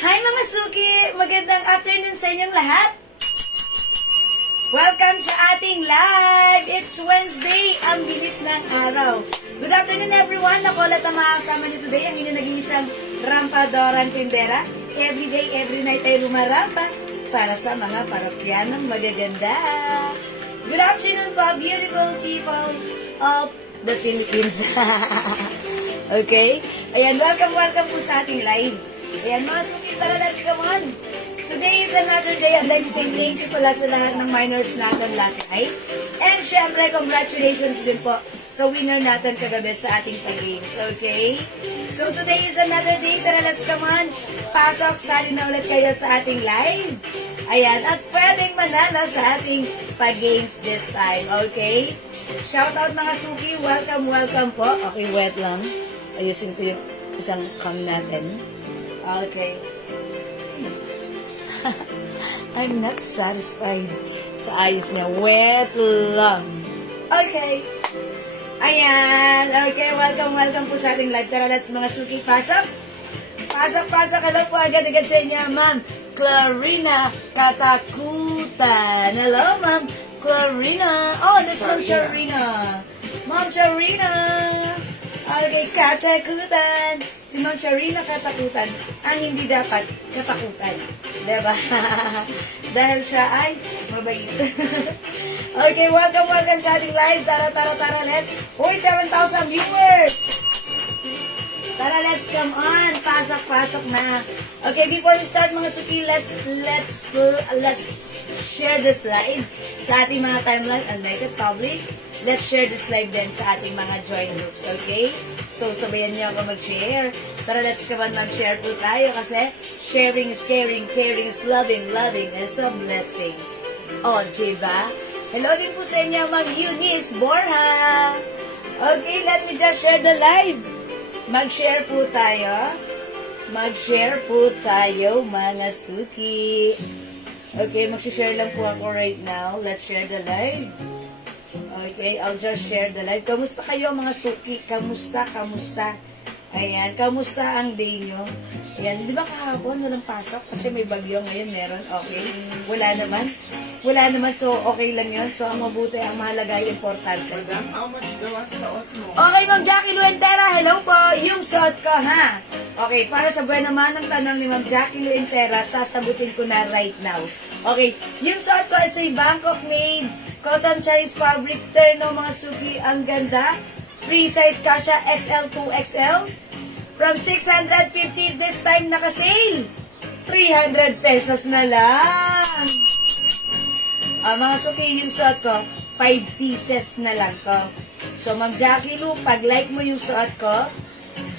Hi mga suki! Magandang afternoon sa inyong lahat! Welcome sa ating live! It's Wednesday! Ang bilis ng araw! Good afternoon everyone! Ako ulit ang makakasama niyo today. Ang inyong nag-iisang Rampadoran Tindera. Every day, every night ay lumarampa para sa mga parokyanong magaganda. Good afternoon po, beautiful people of the Philippines. Okay? Ayan, welcome po sa ating live. Ayan, mga suki, tara, let's come on. Today is another day. I'd like to say thank you pala sa lahat ng minors natin last night. And syempre, congratulations din po sa winner natin kagabi sa ating pag-games. Okay? So today is another day. Tara, let's come on. Pasok, sali na ulit kayo sa ating live. Ayan, at pwedeng manalo sa ating pag-games this time. Okay? Shout out mga suki. Welcome po. Okay, wait lang. Ayusin ko yung isang cam natin. Okay. I'm not satisfied sa ayos niya. Wait lang. Okay. Ayan. Okay, welcome po sa ating live. Tara, let's mga suki. Pasok. Hello po agad-agad sa inyo, Ma'am Clarina Katakutan. Hello, Ma'am Clarina. Oh, that's Ma'am Charina. Ma'am Charina. Okay, katakutan. Si Ma'am Charina Katakutan ang hindi dapat katakutan. Diba? Dahil siya ay mabait. Okay, welcome sa ating live. Tara, let's. Uy, 7,000 viewers! Tara, let's come on. Pasok na. Okay, before we start mga suki, let's share this live sa ating mga timeline and make it public. Let's share this live din sa ating mga join groups, okay? So, sabayan niyo ako mag-share. Tara, let's come on, mag-share po tayo kasi sharing is caring, caring is loving, loving is a blessing. Oh, diba? Hello din po sa inyo, Ma'am Eunice Borja. Okay, let me just share the live. Mag-share po tayo. Mga suki. Okay, mag-share lang po ako right now. Let's share the live. Okay, I'll just share the live. Kamusta kayo mga suki? Kamusta? Ayan, kamusta ang day nyo? Ayan, di ba kahapon walang pasok? Kasi may bagyo ngayon, meron. Okay, wala naman, so okay lang yun. So, ang mabuti, ang mahalaga, importante. Madam, how much daw ang suot mo? Okay, Ma'am Jackie Luentera, hello po. Yung suot ko, ha? Okay, para sa buwan naman ng tanong ni Ma'am Jackie Luentera, sasagutin ko na right now. Okay, yung suot ko is a Bangkok made cotton Chinese fabric terno, mga suki, ang ganda. Free size kasha XL to XL. From 650 this time naka-sale. 300 pesos na lang. Mga suki, yung suot ko, 5 pieces na lang to. So, Ma'am Jackie Lu, pag like mo yung suot ko,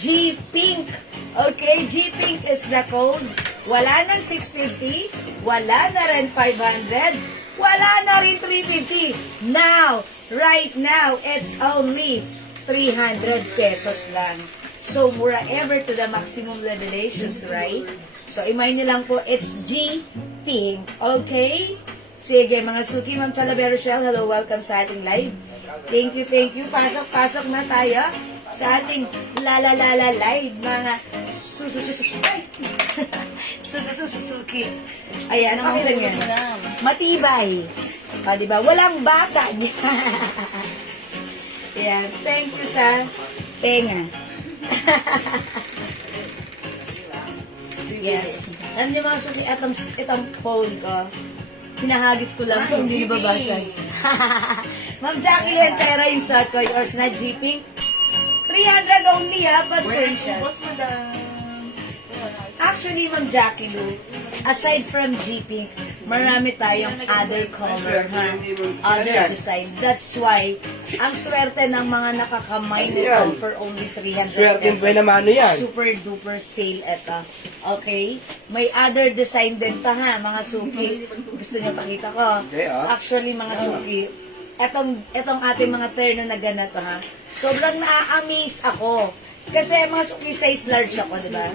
G-Pink. Okay, G-Pink is the code. Wala nang 650, wala na rin 500, wala na rin 350. Now, right now, it's only 300 pesos lang. So, mura ever to the maximum revelations, right? So, imay nyo lang po, it's G-Pink. Okay? Sige, mga suki, Ma'am Chalavero Shell, hello, welcome sa ating live. Thank you, thank you. Pasok na tayo sa ating la live, mga susuki. Ayan, okay lang yan. Matibay. O, diba? Walang basag. Ayan, thank you sa tenga. Yes. Alam niyo mga suki, itong phone ko, hinahagis ko lang kung hindi babasag. Ma'am Jackie Lentera, yung suot ko, yours na G-Pink. 300 only ha, pa screenshot. Boss, madam. Actually, Ma'am Jackie Lou, aside from G-Pink, marami tayong other color, ha? Other design. That's why, ang swerte ng mga nakakamay nito for only 300 Swerte pesos. ba naman ano yan? Super duper sale ito. Okay? May other design din ta ha, mga suki. Gusto niyo pakita ko? Okay, ah. Actually, mga suki, etong ating mga terno na ganito ha, sobrang na-amaze ako. Kasi mga suki, size large ako, di ba?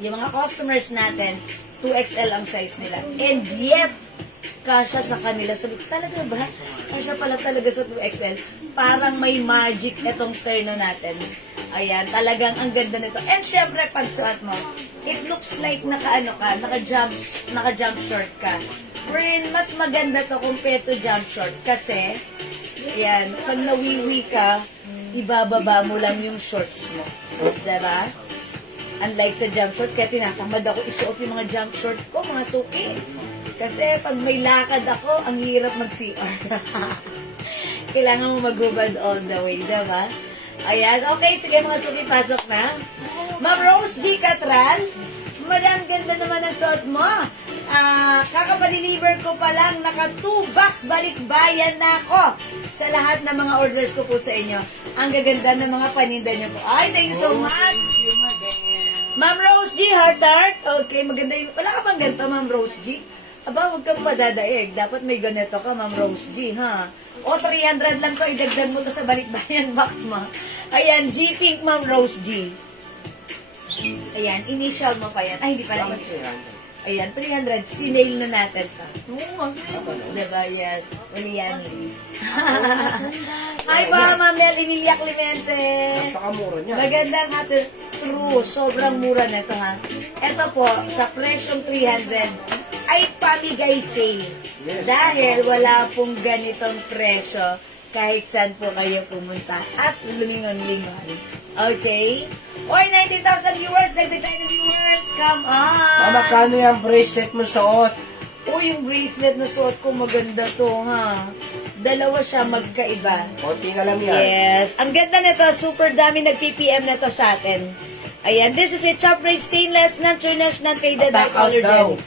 Yung mga customers natin, 2XL ang size nila. And yet, kasya sa kanila. Sabi ko, talaga ba? Kasya pala talaga sa 2XL. Parang may magic itong terno natin. Ayan, talagang ang ganda nito. And syempre, pag suot mo, it looks like naka-jump short ka. Wherein, mas maganda to compared to jump short. Kasi, ayan, pag nawiwi ka, ibababa mo lang yung shorts mo. Diba? Unlike sa jump short, kaya tinatamad ako isuot yung mga jump short ko, mga suki. Kasi pag may lakad ako, ang hirap mag-CR. Kailangan mo mag-hubad all the way, diba? Ayan, okay, sige mga suki, pasok na. Ma'am Rose G. Catral, madam, ganda naman ang suot mo. Kakapa-deliver ko pa lang, naka 2 box balikbayan na ako sa lahat ng mga orders ko po sa inyo. Ang gaganda ng mga paninda niyo po. Ay, thank you so much. Ma'am Rose G, heart. Okay, maganda yung... Wala ka bang ganito, Ma'am Rose G? Aba, huwag kang padadaig. Dapat may ganito ka, Ma'am Rose G, ha? O, 300 lang to. Idagdag mo to sa balikbayan box mo. Ayan, G-Pink, Ma'am Rose G. Ayan, initial mo pa yan. Ay, hindi pala initial. Ayan, 300. Sinail na natin pa. Diba? Yes. Uliani. Hi pa, Ma'am Mel Emilia Clemente. Napakamura niya. Magandang atin. True. Sobrang mura nito ha. Ito po, sa presyong 300, ay pamigay sale. Yes. Dahil wala pong ganitong presyo kahit saan po kayo pumunta at lumingon-lingon. Okay? Or 90,000 viewers, dagdag tayo ng viewers. Come on! Magkano yung bracelet mo suot? Yung bracelet na suot ko, maganda to, ha? Dalawa siya magkaiba. Konti na lang yan. Yes. Ang ganda nito, super dami nag-PPM na to sa atin. Ayan, this is it. Top rate stainless, non-tarnished, non-faded, Pack out daw. allergenic.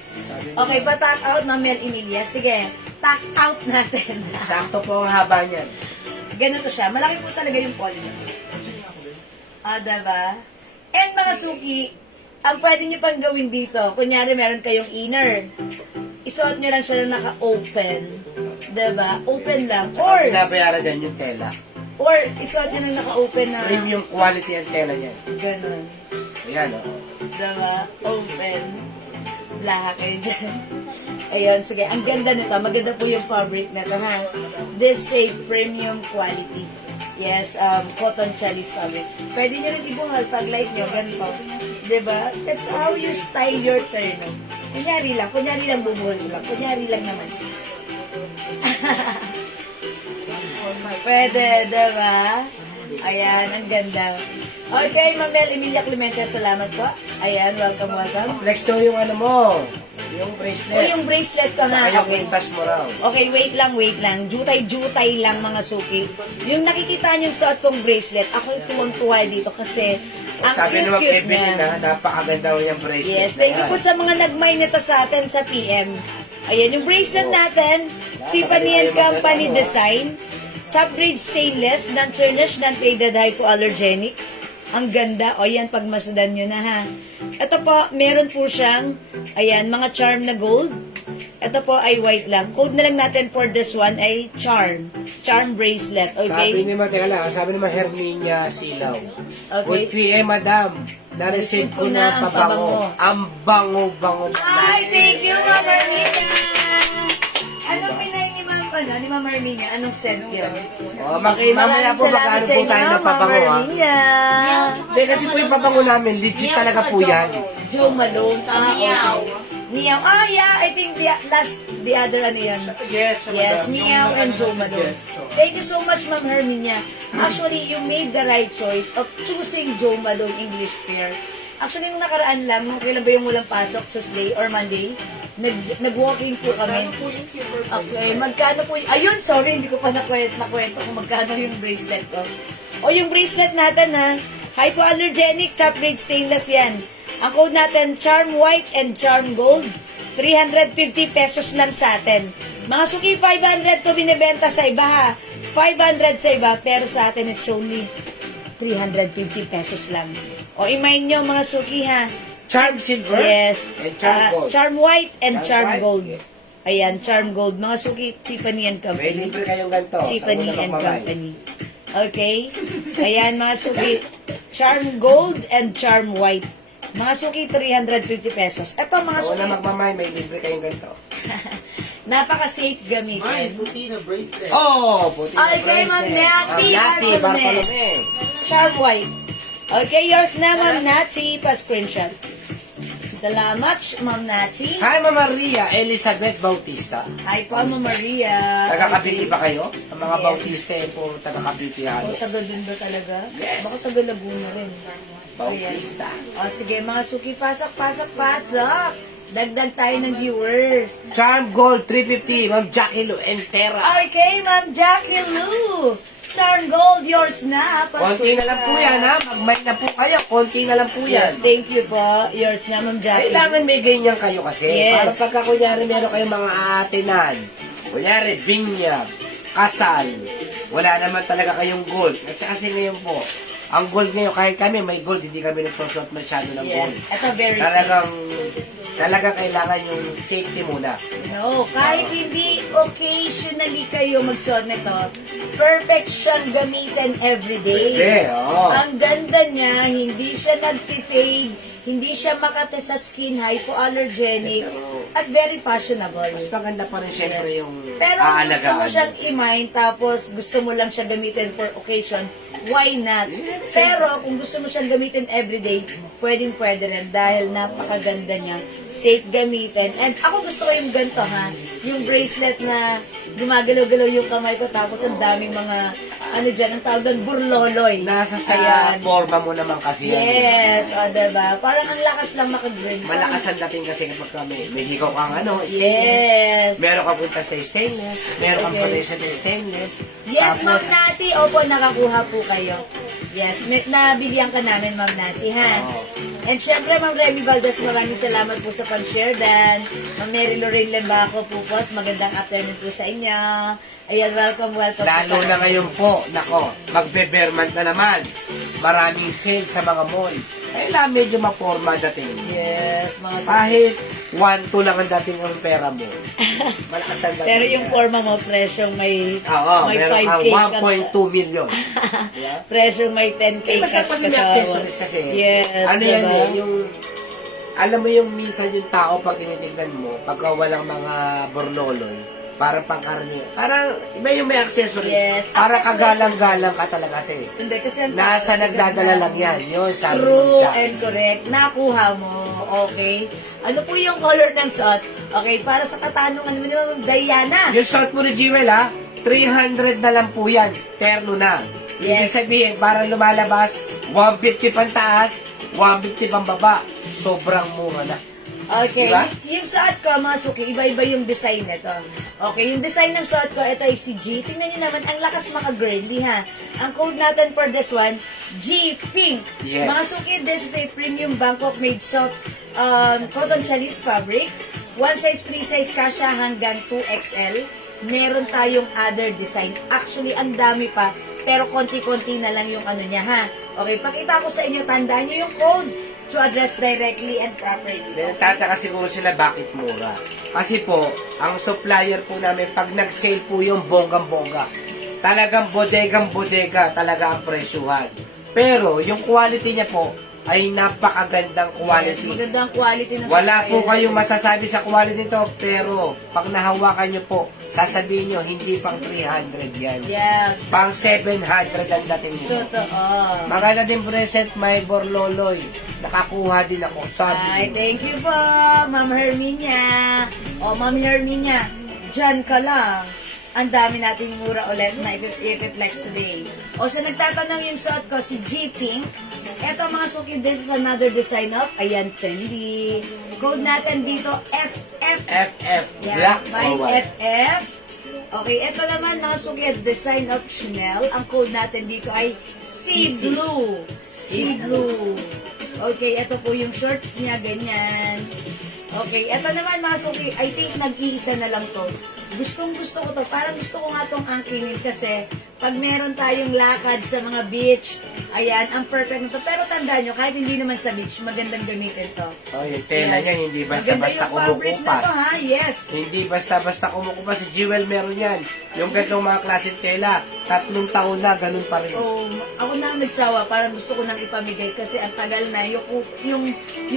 Okay, patak out, Ma'am Mel Emilia. Sige, pack out natin. Sakto po ang haba niyan. Ganito siya. Malaki po talaga yung polymer. Diba? And mga suki, ang pwede nyo pang gawin dito, kunyari meron kayong inner, isuot nyo lang siya na naka-open. Diba? Open lang. Or, Pinabayaran dyan yung tela. or isuot nyo lang naka-open na Premium quality ang tela niyan. ganun. Ayan, o. Diba? Open. Lahat kayo dyan. Ayun, sige. Ang ganda nito. Maganda po yung fabric na to, ha? This is a premium quality. Yes, cotton chalis fabric. Pwede nyo rin ibuhal pag light nyo, ganito. Diba? That's how you style your terno. Kunyari lang bubuhol ko lang. Kunyari lang naman. Pwede, diba? Ayan, ang ganda. Okay, Ma'am Mel Emilia Clemente, salamat po. Ayan, welcome. Flex daw yung ano mo. Yung bracelet. Yung bracelet ko na. Kaya Okay. kwintas mo raw. Okay, wait lang. Jutay lang mga suki. Yung nakikita nyo suot kong bracelet, ako tuwang-tuwa dito kasi ang Sabi naman cute kay Billy niya. na napakaganda yung bracelet. Yes, thank you po sa mga nag-mine nito sa atin sa PM. Ayan, yung bracelet natin, Sipanian Company Design, top grade stainless, non-tarnished, non-faded, hypoallergenic. Ang ganda. O yan, pagmasdan nyo na ha. Ito po, meron po siyang, ayan, mga charm na gold. Ito po ay white lang. Code na lang natin for this one ay charm. Charm bracelet. Sabi Okay? naman, teka lang, sabi naman Herminia Silaw. Okay. Good PM, madam. Na-receive ko na ang pabango. Ang bango-bango. Ay, thank you, Ma'am Herminia! Ano pinay ni Ma'am, ni Ma'am Herminia? Anong scent yun? Oh, Okay, mamaya maraming po salamat magkano sa po inyo, tayo ng Ma'am pabango, ha? Herminia. Hindi, kasi po yung pabango namin, legit talaga po yan. Joe Malone. Okay. Meow. Ah, yeah, I think the other ano yan. Yes, Yes, madam. Meow Yung and ano, Joe Malone. suggestion. Thank you so much, Ma'am Herminia. Actually, you made the right choice of choosing Joe Malone English Fair. Actually, nung nakaraan lang, nung kailan ba yung walang pasok, Tuesday or Monday, nag-walking po kami. Ano po yung silver Okay, magkano po yung... Ayun, sorry, hindi ko pa nakwento kung magkano yung bracelet ko. O, yung bracelet natin, ha? Hypoallergenic, top grade stainless yan. Ang code natin, Charm White and Charm Gold. 350 pesos lang sa atin. Mga suki, 500 to binibenta sa iba, ha? 500 sa iba, pero sa atin, it's only 350 pesos lang. O, imayin nyo, mga suki, ha? Charm silver Yes. and charm gold. Charm White and Charm Charm white. Gold. Ayan, Charm Gold. Mga suki, Tiffany and May Company. libre kayong ganito. Tiffany Sa unang and magmamay. Company. Okay? Ayan, mga suki. Charm Gold and Charm White. Mga suki, 350 pesos. Ito, mga Sa suki. unang magmamay, may libre kayong ganito. Napaka-safe Mine, gamitin. puti na bracelet. Oh, puti na Okay, Ma'am Nati Nati, Bartolome. Bartolome. Charm White. Okay, yours na, Ma'am Nati. Pa-screenshot. Salamat, Ma'am Nati. Hi, Mama Maria Elizabeth Bautista. Hi po, Ma'am Maria. Taga-Cavite ba kayo? Ang mga Yes. Bautista eh po, taga-Cavite O, halo. taga din ba talaga? Yes. Baka taga Laguna rin. Bautista. O, sige, mga suki, pasok. Dagdag tayo ng viewers. Charm Gold 350, Ma'am Jackie Lu Entera. Okay, Ma'am Jackie Lou. Charm Gold, yours na. Konti na lang po yan, ha? Magmay na po kayo. Konti na lang po Yes, yan. thank you po. Yours na, Ma'am Jackie. Kailangan may ganyan kayo kasi. Yes. Para pagka kunyari meron kayong mga aatinan, kunyari binyag, kasal, wala naman talaga kayong gold. At saka kasi ngayon po, ang gold ngayon, kahit kami may gold, hindi kami nagsusot masyado ng Yes, gold. ito very safe. Talagang kailangan yung safety muna. No, kahit hindi occasionally kayo magsuot nito, perfect siyang gamitin everyday. Pwede, oo. Ang ganda niya, hindi siya nag-fade, hindi siya makate sa skin, hypoallergenic, at very fashionable. Mas maganda pa rin syempre yung Pero kung gusto mo aalagaan. siyang i-mine, tapos gusto mo lang siya gamitin for occasion, why not? Pero kung gusto mo siyang gamitin everyday, pwedeng-pwede rin dahil napakaganda niya. Safe gamitin. And ako gusto ko yung ganito, ha? Yung bracelet na gumagalaw-galaw yung kamay ko, tapos ang daming mga, ano dyan, ang tawag doon, burloloy. Nasa sa Ayan. forma mo naman kasi yan. Yes, o diba? Parang ang lakas lang makag-green. Malakas ang dating kasi kapag may higaw kang stainless. Yes. Meron kang punta sa stainless. Meron kang Okay. punta sa stainless. Yes, Tapos, Ma'am Nati. Opo, nakakuha po kayo. Yes, nabigyan ka namin, Ma'am Nati, ha? Oo. And syempre, Ma'am Remy Valdez, maraming salamat po sa pag-share dan. Ma'am Mary Lorraine Lembaco po po, magandang afternoon po sa inyo. Ayan, welcome po. Lalo na ngayon po, nako, magbe-berman na naman. Maraming sale sa mga mall. Kailangan medyo maporma dating. Yes, mga Kahit 1-2 lang ang dating ang pera mo. Malakas ang dating. Pero yung forma mo, presyong may, Oo, may meron 5K kang ka. 1.2 million. Yeah? Presyong may 10K Eh, basta cash kasi ka may sa accessories kasi. Yes, Ano yan diba? eh, yung... Alam mo yung minsan yung tao pag tinitignan mo, pagka walang mga borloloy, parang pangkarni. Parang iba yung may accessories. Yes, Para accessories kagalang-galang ka talaga kasi. Hindi, kasi ang Nasa tao, nagdadala tigas lang yan. Yun, sabi True mo, Jack. and correct. Nakuha mo. Okay. Ano po yung color ng suot? Okay, para sa katanungan mo naman, Diana. Yung short mo ni Jewel ha, 300 na lang po yan. Terno na. Ibig Yes. sabihin, parang lumalabas, 150 pantaas, 150 pang baba. Sobrang mura na. Okay. Diba? Yung suot ko, mga suki, iba-iba yung design nito. Okay, yung design ng suot ko, ito ay si G. Tingnan niyo naman, ang lakas maka-girly, ha? Ang code natin for this one, G Pink. Yes. Mga suki, this is a premium Bangkok made soft cotton Chinese fabric. One size, free size kasha hanggang 2XL. Meron tayong other design. Actually, ang dami pa. Pero konti-konti na lang yung ano niya, ha? Okay, pakita ko sa inyo, tandaan nyo yung code to address directly and properly. Nagtataka siguro sila bakit mura. Kasi po, ang supplier po namin, pag nag-sale po yung bonggang-bongga, talagang bodegang-bodega talaga ang presyuhan. Pero, yung quality niya po, ay napakagandang Yes, quality. magandang quality ng Wala po supplier. kayong masasabi sa quality nito, pero pag nahawakan nyo po, sasabihin nyo, hindi pang 300 yan. Yes, Pang 700 ang dating nito. totoo. Maganda din present, may borloloy. Nakakuha din ako. Ay, Sabi thank you po, Ma'am Herminia. O, Ma'am Herminia, dyan ka lang. Ang dami nating mura ulit na i-reflex today. O, sa nagtatanong yung suot ko, si G Pink. Eto mga suki, this is another design of, ayan, trendy. Code natin dito, FF. FF. Yan, Black mine or white. FF. Okay, ito naman mga suki, design of Chanel. Ang code natin dito ay Sea CC. Blue. Sea Blue. Okay, ito po yung shorts niya, ganyan. Okay, ito naman mga suki, I think nag-iisa na lang to. Gustong gusto ko to, parang gusto ko nga tong angkinin kasi pag meron tayong lakad sa mga beach, ayan, ang perfect nito. Pero tandaan nyo, kahit hindi naman sa beach, magandang gamitin to. Oh, yung tela niya, hindi basta-basta Maganda yung fabric na kumukupas. to, ha? Yes. Hindi basta-basta kumukupas. Si Jewel meron yan. Yung gantong mga klaseng tela, 3 taon na, ganun pa rin. Oh, ako na ang nagsawa, parang gusto ko nang ipamigay kasi ang tagal na, yung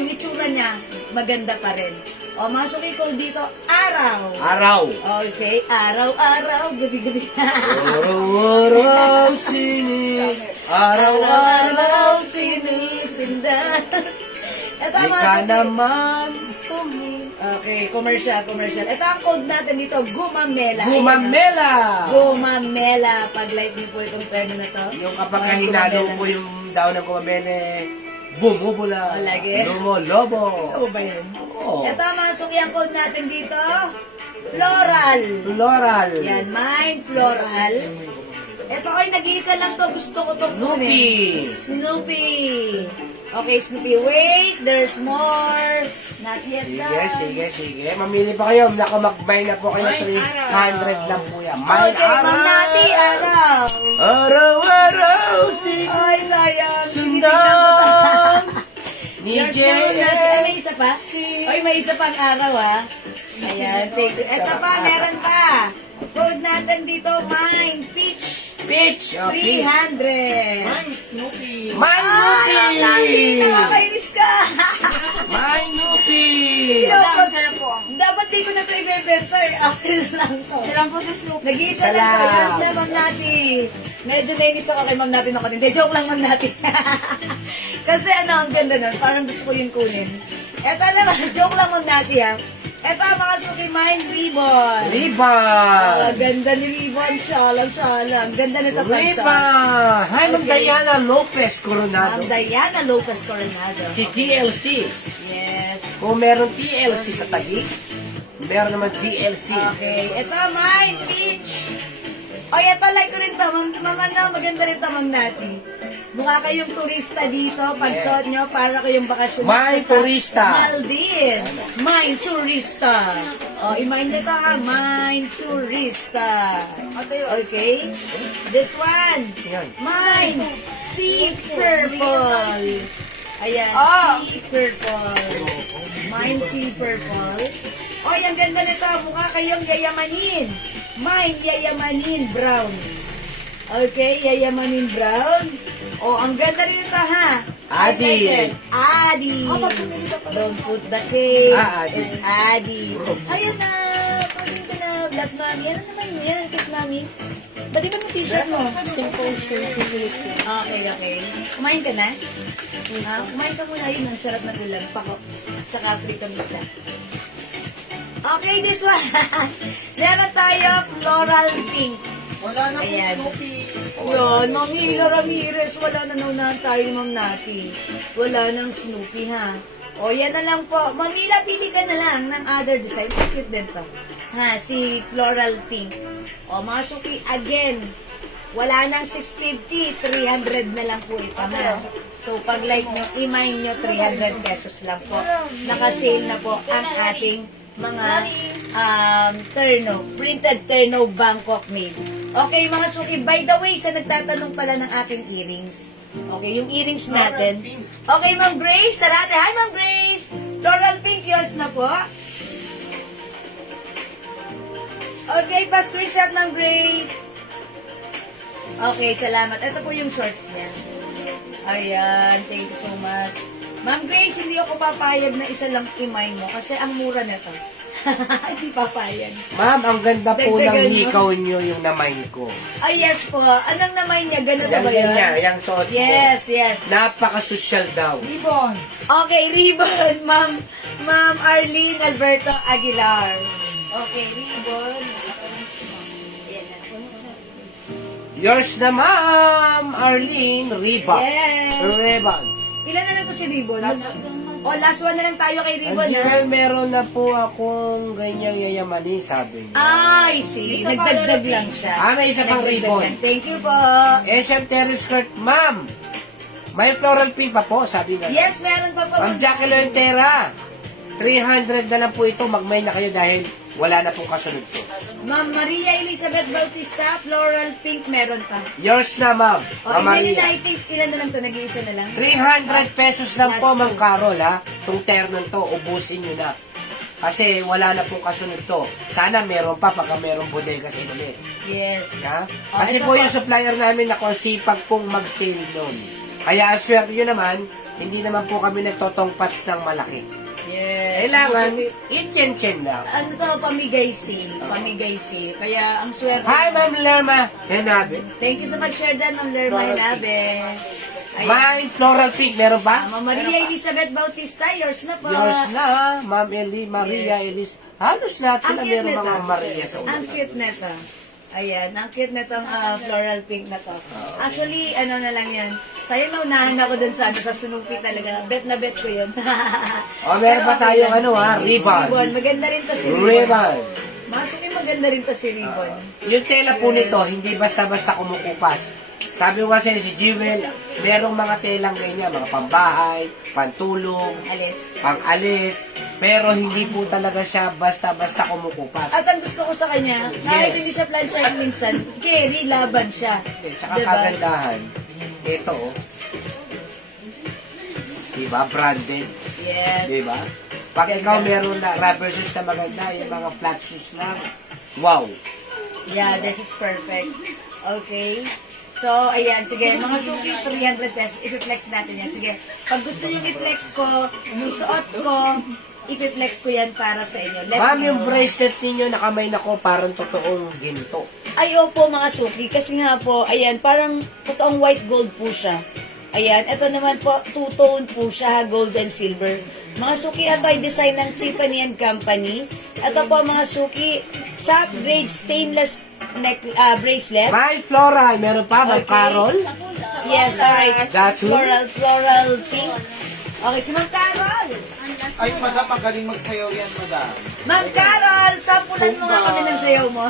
itsura niya, maganda pa rin. O, masukin ko dito, araw. Araw. Okay, araw-araw, gabi-gabi. Araw-araw sini. Araw-araw sinisindan. Ito ang Di ka masukin. naman tumi. Okay, commercial. Ito ang code natin dito, gumamela. Gumamela. Gumamela. Pag-like niyo po itong term na to. Yung kapag Mga hinalo gumamela. mo yung daw ng gumamela, bumubula. Oh, lagi. Lumolobo. Ano ba yun? Oo. Ito ang masuk yung code natin dito. Floral. Floral. Yan, mine floral. Ito ay nag-iisa lang to. Gusto ko to Snoopy. Snoopy. Okay, Snoopy. Wait, there's more. Not yet Sige. Mamili pa kayo. Naku, mag-buy na po kayo. Mine 300 lang po yan. Mine Okay, Ma'am Nati, araw. Araw-araw, sige. Ay, sayang. Sundan. Ni Yours naman, Nati. Ay, J.M. may isa pa? Ay, may isa pang araw, ha? Ayan, thank you. Ito pa, meron pa. Code natin dito, mine, peach. Peach. Oh, Peach. 300. Mine, Snoopy. Mine Ay, ang lagi, Nupi. nakakainis ka. Mine Nupi. Tapos, Sarap po. dapat di ko na ito ibebenta eh. Akin lang to. Sarap po sa Snoopy. Nag-iisa lang to. Yan na, Ma'am Nati. Medyo nainis ako kay Ma'am Nati ako. Hindi, joke lang, Ma'am Nati. Kasi ano, ang ganda nun. Parang gusto ko yung kunin. Eto naman, joke lang, Ma'am Nati ha. Eto ang mga suki mine ribbon. Riba. Ganda ni ribbon. Syalang. Ganda nito, Riba. Tansa. Hi, Ma'am Okay. Diana Lopez Coronado. Ma'am Diana Lopez Coronado. Si TLC. Yes. Kung meron TLC sa Taguig, meron naman DLC. Okay. Ito, mine peach. O, ito, like ko rin to. Maganda rin to, Ma'am Nati. Mukha kayong turista dito. Pagsuot nyo, para kayong bakasyonista My sa turista. Maldives. My turista. O, i-mind nito ha. My turista. Okay? This one. Yan. Mine. Sea purple. Ayan. Oh. Sea purple. Mine sea purple. O, ang ganda nito. Mukha kayong yayamanin. Mine yayamanin brown. Okay, yayamanin brown. O, ang ganda rin ito ha. Adi. Adi. Don't put the cake. Adi. It's Adi. Ayun na. Pagin ka na. Bless Mami. Ano naman yan? Kiss Mami. Ba't di ba mo t-shirt mo? Simple shirt, simple shirt. Okay. Kumain ka na? Ha? Kumain ka muna yun. Ang sarap ng ulam. Pako. Tsaka frito isda. Okay, this one. Meron tayo floral pink. Wala na po Ayan. Snoopy. Yan, Ma'am Hila Ramirez. Wala na naunahan tayo, Ma'am Nati. Wala nang Snoopy, ha? O, yan na lang po. Ma'am Hila, pili ka na lang ng other design. Cute din to. Ha, si floral pink. O, mga suki, again, wala nang 650. 300 na lang po ito, ha? So, pag like nyo, i-mine nyo, 300 pesos lang po. Naka-sale na po ang ating mga terno, printed terno Bangkok made. Okay, mga suki, by the way, sa nagtatanong pala ng aking earrings, Okay, yung earrings natin. Okay, Ma'am Grace, sarate. Hi, Ma'am Grace! Floral pink, yours na po. Okay, pa-screenshot, Ma'am Grace. Okay, salamat. Ito po yung shorts niya. Ayan, thank you so much. Ma'am Grace, hindi ako papayag na isa lang imay mo kasi ang mura na to. Hindi papayag. Ma'am, ang ganda po Dagdagan ng mo. hikaw nyo yung namay ko. Ay, yes po. Anong naman niya? Ganun na Yan ba yun? niya, yung suot Yes, yes. ko. Napaka-social daw. Ribbon. Okay, ribbon, Ma'am Arlene Alberto Aguilar. Okay, ribbon. Ayan na. Yours na, Ma'am Arlene Riba. Yes. Ribbon. Ilan na lang po si ribbon? Last one na lang tayo kay ribbon, Hindi, ha? well, meron na po akong ganyang yayamanin, sabi niya. Ay, see. Nagdagdag lang siya. May isa pang Nagdagdag ribbon. lang. Thank you po. H&M Terry skirt, Ma'am. May floral pink pa po, sabi na. Yes, meron pa po. Ang Jacqueline Terra. 300 na lang po ito. Magmay na kayo dahil wala na pong kasunod ko. Ma'am Maria Elizabeth Bautista, floral pink meron pa. Yours na, Ma'am. O, Ma'am hindi na, Maria. I think ilan na lang to, nag-iisa na lang. 300 pesos lang Last po, two. Ma'am Carol, ha? Itong terno to, ubusin nyo na. Kasi wala na pong kasunod to. Sana meron pa pagka merong bodega sa ulit. Yes. Ha? Oh, Kasi ito po po. yung supplier namin na sipag pong mag-sale nun. Kaya swerte nyo naman, hindi naman po kami nagtotongpats ng malaki. Yes. Kailangan, itchen-chen lang. Ano to, pamigay sale. Pamigay sale. Kaya ang swerte. Hi, Ma'am Lerma. Henabe. Thank you sa pag-share dan, Ma'am Lerma Floral Hinabe. Ayan. Mine, floral pink. Meron pa? Ma'am Maria Elizabeth Bautista, yours na po. Yours na, ha? Ma'am Eli, Maria, Elis. Halos lahat sila Ang cute meron nito. mga Maria sa ulo. Ang cute nito. Ayan, ang cute nitong floral pink na to. Actually, ano na lang yan. Sayang naunahan ako dun sa Snoopy talaga. Bet na bet ko yun. Meron pa Pero okay tayong lang. ano, ha? Ribbon. Maganda rin to si Ribbon. Ribbon. Masukin maganda rin to si Ribbon. Yung tela po nito, hindi basta-basta kumukupas. Sabi ko kasi si Jewel, merong mga telang ganyan, mga pambahay, pantulong, Alis. pang-alis, pero hindi po talaga siya basta-basta kumukupas. At ang gusto ko sa kanya, kahit hindi siya planchahin minsan, carry, laban siya. Tsaka Diba? kagandahan, ito oh. Diba? Branded. Yes. Diba? Pag ikaw meron na rubber shoes na maganda, yung mga flat shoes lang, wow. Yeah, this is perfect. Okay. So, ayan, sige, mga suki, 300 pesos, i-flex natin yan. Sige, pag gusto nyo i-flex ko, yung suot ko, i-flex ko yan para sa inyo. Let Ma'am, me yung know. bracelet ninyo nakamay na ko, parang totoong ginto. Ay, opo mga suki, kasi nga po, ayan, parang totoong white gold po siya. Ayan, ito naman po, two-tone po siya, gold and silver. Mga suki, ito ay design ng Tiffany & Company. Ito po mga suki, top grade stainless bracelet. May floral, meron pa, may Okay. Carol. Yes, alright. That too? Floral pink. Okay, si Ma'am Carol. Ay, madam, magaling magsayaw yan, madam. Ma'am Carol, sampulan mo nga Zumba. kami ng sayaw mo.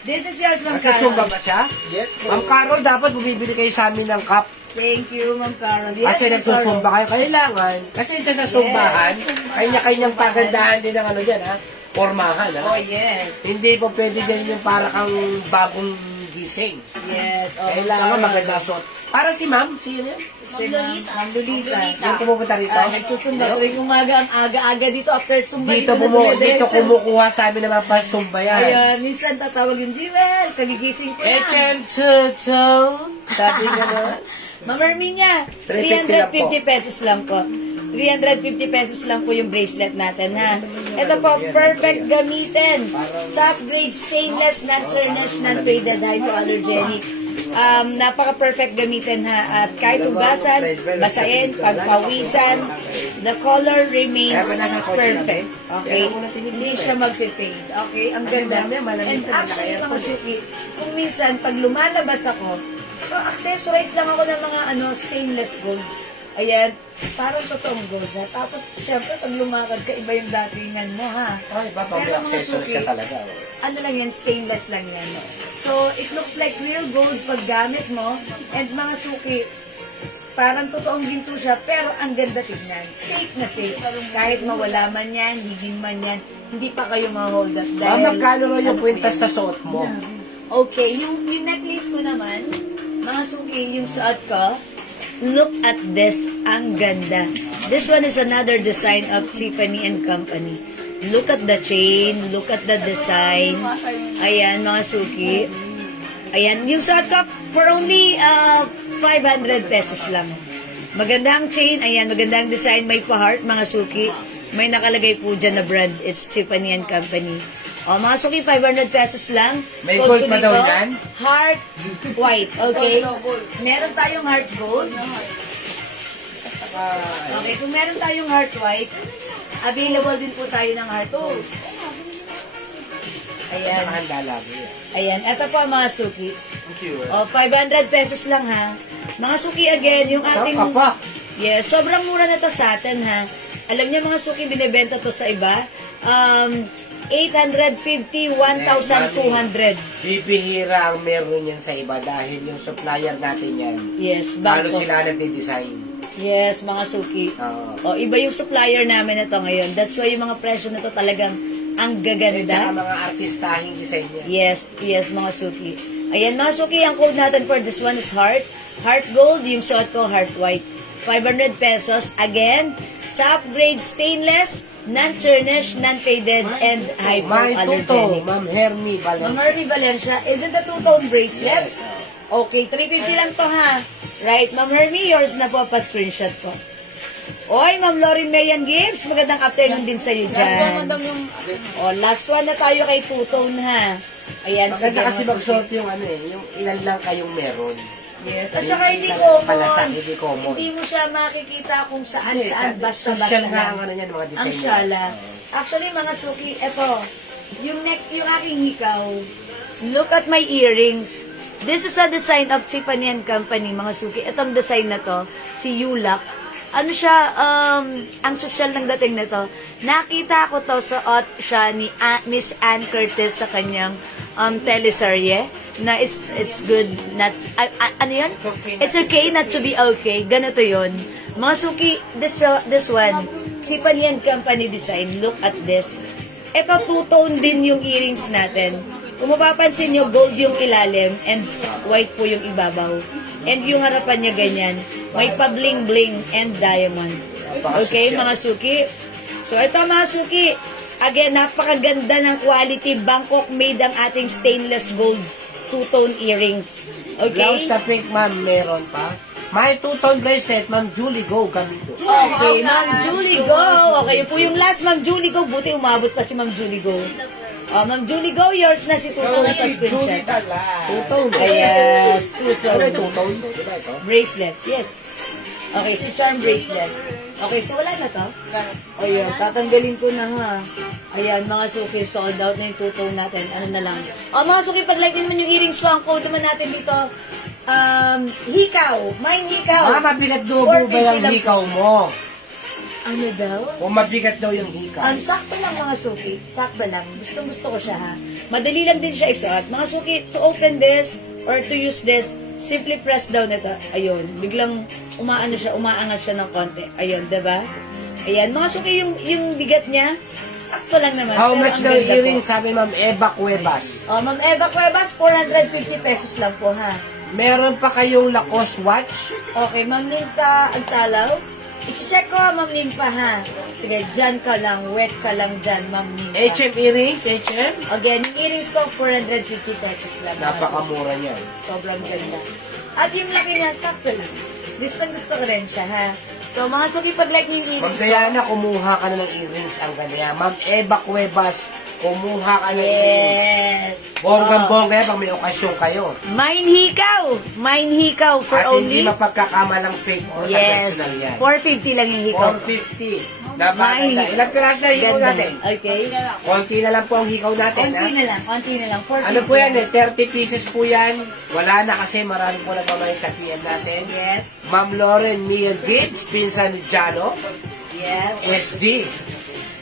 This is yours, Ma'am Kasi Zumba Carol. ba siya? Yes, Ma'am Carol, dapat bumibili kayo sa amin ng cup. Thank you, Ma'am Carol. Kasi Ma'am nagsusumba kayo, kailangan. Kasi ito sa sumbahan, kanya-kanyang pagandahan din ng ano dyan, ha? Pormahan, Carol. Oh, ha? yes. Hindi po pwede din yung para kang bagong gising. Yes. Oh, Kailangan Ma'am Carol. maganda suot. Para si ma'am, sino yan? Si Ma'am Lolita. Yung pumupunta rito? Nagsusumba tuwing umaga, ang aga-aga dito after sumba. Dito kumukuha sa amin ng mga pasumba yan. Ayan, minsan tatawag yung Jewel, kagigising ko na. Echen Chucho. Sabi nga na. Ma'am Erminia, 350 350 pesos lang po. 350 pesos lang po yung bracelet natin, ha? Ito po, perfect gamitin. Top grade stainless, non-tarnished, non-faded, hypoallergenic. Napaka-perfect gamitin, ha? At kahit hugasan, basain, pagpawisan, the color remains perfect. Okay? Hindi siya mag-fade. Okay? Ang ganda. And actually, mga suki, kung minsan, pag lumalabas ako, accessorize lang ako ng mga stainless gold. Ayan, parang totoong gold na. Tapos, syempre, pag lumakad ka, iba yung datingan mo, ha? Ay, ba, Pero mga accessories suki, ka talaga. oh. ano lang yan, stainless lang yan. So, it looks like real gold pag gamit mo. And mga suki, parang totoong ginto siya, pero ang ganda tignan. Safe na safe. Kahit mawala man yan, higin man yan, hindi pa kayo ma-hold up. Ma'am, magkano rin yung kwintas na suot mo? Okay, yung necklace ko naman, mga suki, yung suot ko, Look at this. Ang ganda. This one is another design of Tiffany and Company. Look at the chain. Look at the design. Ayan, mga suki. Ayan, yung suot ko for only 500 pesos lang. Magandang chain. Ayan, magandang design. May pa-heart, mga suki. May nakalagay po dyan na brand. It's Tiffany and Company. O, mga suki, 500 pesos lang. May Code gold ko pa daw dito, yan? Heart white. Okay? Meron tayong heart gold. Okay, kung meron tayong heart white, available din po tayo ng heart gold. Ayan. Nakahanda lagi yan. Ayan. Ito po mga suki. Thank you. O, 500 pesos lang ha. Mga suki again, yung ating... Saan ka pa? Yes, sobrang mura na to sa atin ha. Alam niyo mga suki, binibenta to sa iba. 850, 1,200. Bibihira ang meron yan sa iba dahil yung supplier natin yan. Yes, Lalo bangko. sila nagde-design. Yes, mga suki. Oo. O, iba yung supplier namin na to ngayon. That's why yung mga presyo na to talagang ang Eh, tsaka gaganda. mga artistahing design yan. Yes, mga suki. Ayan, mga suki, ang code natin for this one is heart. Heart gold, yung suot ko, heart white. 500 pesos. Again, top grade stainless, non-tarnished, non-faded, and May hypoallergenic. tuto, Ma'am Hermie Ma'am Valencia. Ernie Valencia, is it the two-tone bracelet? Yes. Okay, 350 lang to ha. Right, Ma'am Hermie, yours na po, pa-screenshot ko. Oy, Ma'am Lauren Mayan Gibbs, magandang afternoon din sa'yo dyan. O, last one na tayo kay two-tone ha. Ayan, sige, Maganda kasi mga magsuot yung ano eh, yung ilan lang kayong meron. Yes. At saka hindi Hindi common. palasan, hindi common. Hindi mo siya makikita kung saan Kasi basta-basta social nga lang. ang ano yan, mga design. Ang syala. Actually, mga suki, eto, yung yung aking hikaw, look at my earrings. This is a design of Tiffany and Company, mga suki. Itong design na to, si Yulak. Ano siya, ang social ng dating na to. Nakita ko to sa siya ni Miss Ann Curtis sa kanyang teleserye na it's good not ano yun? It's okay not to be okay. Ganito yun. Mga suki, this one, Tiffany and Company design. Look at this. Ito, two-tone din yung earrings natin. Kung mapapansin nyo, gold yung ilalim and white po yung ibabaw. And yung harapan niya ganyan. May pa-bling-bling and diamond. Okay, mga suki? So, ito mga suki. Again, napakaganda ng quality. Bangkok made ang ating stainless gold two-tone earrings. Blouse Okay? na pink, ma'am, meron pa. May two-tone bracelet, Ma'am Julie, go, gamito. Okay, Ma'am Julie, go! Okay, yun po yung last, Ma'am Julie, go. Buti umabot pa si Ma'am Julie, go. Ma'am Julie, go. Yours na si Tuto na pa-screenshot. Two-tone. Yes, Ano two-tone. yung two-tone? Diba ito? Bracelet, yes. Okay, si charm bracelet. Okay, so wala na to? Ayun, tatanggalin ko na ha. Ayan, mga suki, sold out na yung two-tone natin. Ano na lang. Mga suki, pag-like din naman yung earrings ko, ang code naman natin dito, hikaw. Mine hikaw. Ah, mabigat dubo ba 450 yung lang. hikaw mo? Ano daw? O mabigat daw yung hikaw? Sakto lang mga suki. Sakto lang. Gusto ko siya ha. Madali lang din siya isuot. Mga suki, to open this or to use this, simply press down ito. Ayun. Biglang umaangat siya ng konti. Ayun, diba? Ayan. Mga suki, yung bigat niya, sakto lang naman. How pero much ang daw ganda earring po. sabi Ma'am Eva Cuevas? Ma'am Eva Cuevas, 450 pesos lang po ha. Meron pa kayong Lacoste watch? Okay, Ma'am Ninfa Agtalaw. I-check ko ha, Ma'am Ninfa ha. Sige, dyan ka lang. Wet ka lang dyan, Ma'am Ninfa. HM earrings, HM? Again, yung earrings ko, 450 pesos lang. Napakamura niyan. Sobrang ganda. At yung laki niya, sakto lang. Gusto ko rin siya, ha? So, mga suki, pag-like niyo yung Ma'am earrings ko. Diana, kumuha ka na ng earrings ang ganyan. Ma'am Eva Cuevas, kumuha ka ng earrings. Yes. Bonggang-bongga yan pag may okasyon kayo. Mine hikaw. Mine hikaw for At only... hindi mapagkakamalang fake mo sa Yes. personal yan. 450 lang yung hikaw. 450. Napakaganda. Mine. Ilang piraso na hikaw Ganda. natin? Okay. Konti na lang po ang hikaw natin. Ha? Konti na lang. 450. Ano po yan eh? 30 pieces po yan. Wala na kasi marami po nagmamahal sa PM natin. Yes. Ma'am Lauren Mian Gibbs, pinsan ni Jano, Yes. SD.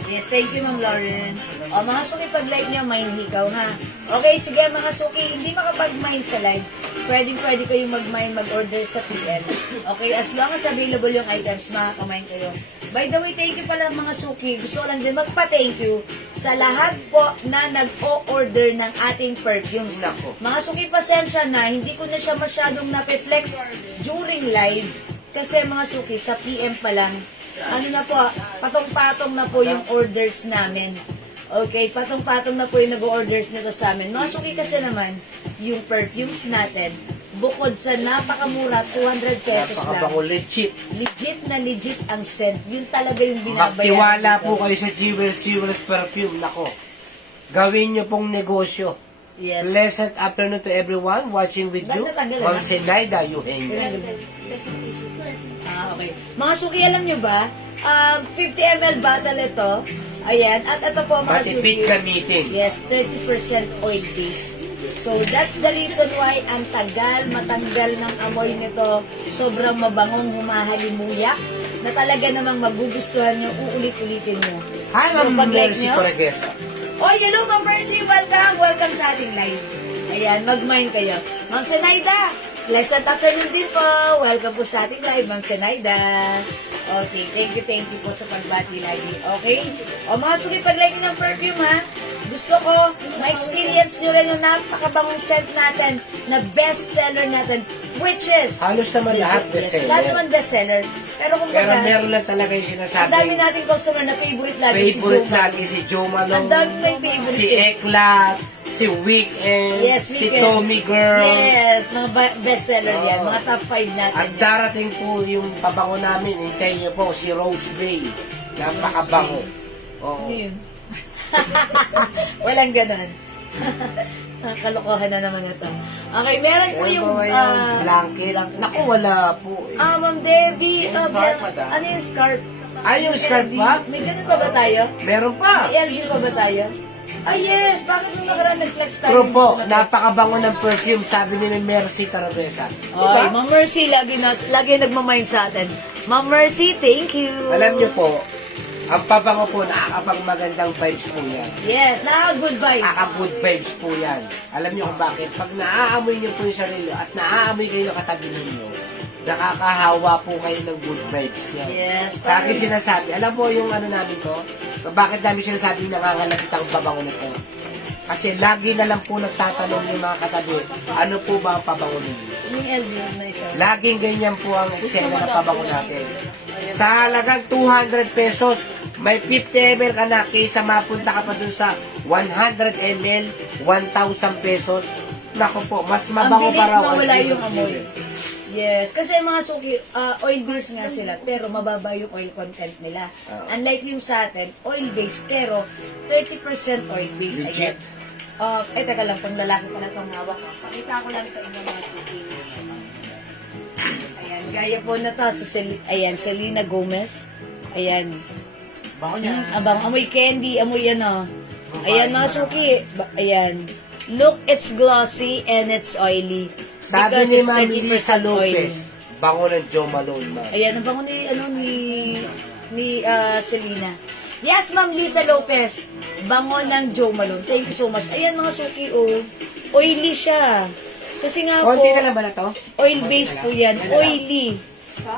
Yes, thank you, Ma'am Lauren. Mga suki, pag-like niyo, mine hikaw, ha? Okay, sige, mga suki, hindi makapag-mine sa live. Pwede kayong mag-mine, mag-order sa PM. Okay, as long as available yung items, makaka-mine kayo. By the way, thank you pala mga suki. Gusto ko lang din magpa-thank you sa lahat po na nag-o-order ng ating perfumes. Nako. Mga suki, pasensya na, hindi ko na siya masyadong nape-flex during live. Kasi mga suki, sa PM pa lang, ano na po, patong-patong na po yung orders namin. Okay, patong-patong na po yung nag-orders nito sa amin. Mga suki kasi naman, yung perfumes natin, bukod sa napakamura, 200 pesos lang. Napakabango, legit. Legit ang scent. Yun talaga yung binabayaran. Magtiwala dito. po kayo sa Jewels Perfume. Nako, gawin nyo pong negosyo. Yes. Pleasant afternoon to everyone watching with you. Tanggal, Ma'am Zenaida Eugenio. Okay. Mga suki, alam nyo ba? 50 ml bottle ito. Ayan. At ito po mga suki. Matipid gamitin. Yes, 30% oil base. So, that's the reason why ang tagal matanggal ng amoy nito. Sobrang mabangong humahalimuyak na talaga namang magugustuhan nyo, uulit-ulitin nyo. Hi, Ma'am pag-like Mercy nyo, Correguesa. oh, hello, Ma'am Mercy. Welcome. Welcome sa ating live. Ayan, mag-mind kayo. Ma'am Zenaida, pleasant afternoon din po. Welcome po sa ating live, Ma'am Zenaida. Okay, thank you po sa pagbati lagi. Okay? O mga suki, pag-like ng perfume ha. Gusto ko, ma-experience nyo rin yung napakabangong scent natin na best-seller natin, which is Halos naman lahat Yes, bestseller. lahat naman best-seller. Pero kung Pero baga, meron lang talaga yung ang sinasabi. dami nating customer na favorite lagi Favorite si Joe. lagi si Joe Ang Malone, dami na yung favorite. si Eklat, si Weekend, Yes, si Weekend. Tommy Girl. Yes, mga bestseller yan. Oo. Mga top 5 natin. At darating po yung pabango namin, hintayin niyo po, si Rose Bay. Napakabango. Oo. Ano yun? Walang ganun. Kalokohan na naman ito. Okay, meron po Meron yung... ba yung blanket? Naku, wala po eh. Ma'am Debbie. scarf, madam. Ano yung scarf? Ay, yung scarf ba? May ganun pa ba tayo? Meron pa. May LV pa ba tayo? Ah, yes. Bakit nung nakaraan nag-flex tayo? True po, napakabango ng perfume, sabi ni Mercy Tarabesa. Ay, Ma'am Mercy, lagi nagmamind sa atin. Ma'am Mercy, thank you. Alam niyo po, ang pabango po, nakakapagmagandang vibes po yan. Yes, good vibe. Nakaka-good vibes po yan. Alam niyo kung bakit? Pag naaamoy niyo po yung sarili at naaamoy kayo katabi ninyo, nakakahawa po kayo ng good vibes yan. Yes. Sa akin sinasabi, alam mo yung ano namin to? Bakit namin sinasabi nangangalapit ang pabango nito? Kasi lagi na lang po nagtatanong yung mga katabi, ano po ba ang pabango ninyo? Yung LV na isa. Laging ganyan po ang eksena ng pabango natin. Sa halagang 200 pesos, may 50 ml ka na kaysa mapunta ka pa dun sa 100 ml, 1,000 pesos. Naku po, mas mabango Ang bilis pa raw. mawala ang yung Jewels amoy. Jewels. Yes, kasi mga suki, oil-based nga sila, pero mababa yung oil content nila. Unlike yung sa atin, oil-based, pero 30% oil-based. Legit. Ayan. Teka lang, pang lalaki pa na itong hawak. Pakita ko lang sa inyo mga suki. Ayan, gaya po na to. Ayan, Selena Gomez. Ayan. Bango niya. Abang amoy candy, amoy ano. Ayan mga suki. Ayan. Look, it's glossy and it's oily. Sabi Because ni it's Ma'am 30% Lisa Lopez, oily. bango ng Joe Malone, ma'am. Ayan, ang bango ni Selena. Yes, Ma'am Lisa Lopez. Bango ng Joe Malone. Thank you so much. Ayan mga suki, oh. Oily siya. Kasi nga po, Konti na lang ba na to? oil-based po yan. Oily.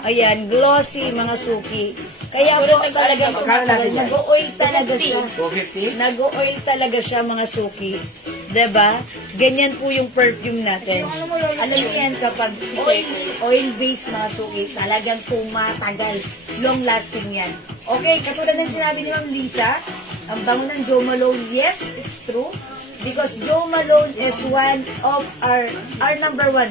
Ayan, glossy mga suki. Kaya po talagang Magkano natin yan? nag-oil talaga siya. 250? Nag-oil talaga siya mga suki. 'Di ba? Ganyan po yung perfume natin. Alam niyo yan kapag oil-based mga suki, talagang tumatagal. Long-lasting yan. Okay, katulad ng sinabi ni Ma'am Lisa, ang bango ng Joe Malone, yes, it's true. Because Joe Malone is one of our number one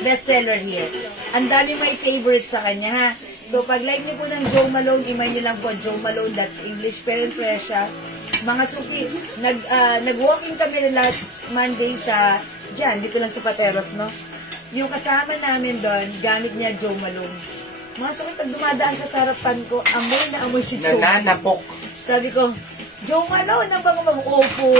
bestseller here. Ang dami may favorite sa kanya, ha? So, pag like niyo po ng Joe Malone, imay niyo lang po, Joe Malone, that's English, pero siya. Mga suki, nag-walking kami last Monday sa, dito lang sa Pateros, no? Yung kasama namin doon, gamit niya Joe Malone. Mga suki, pag dumadaan siya sa harapan ko, amoy na amoy si Joe. Nananapok. Sabi ko, Joe Malone, ang bango mo. Opo.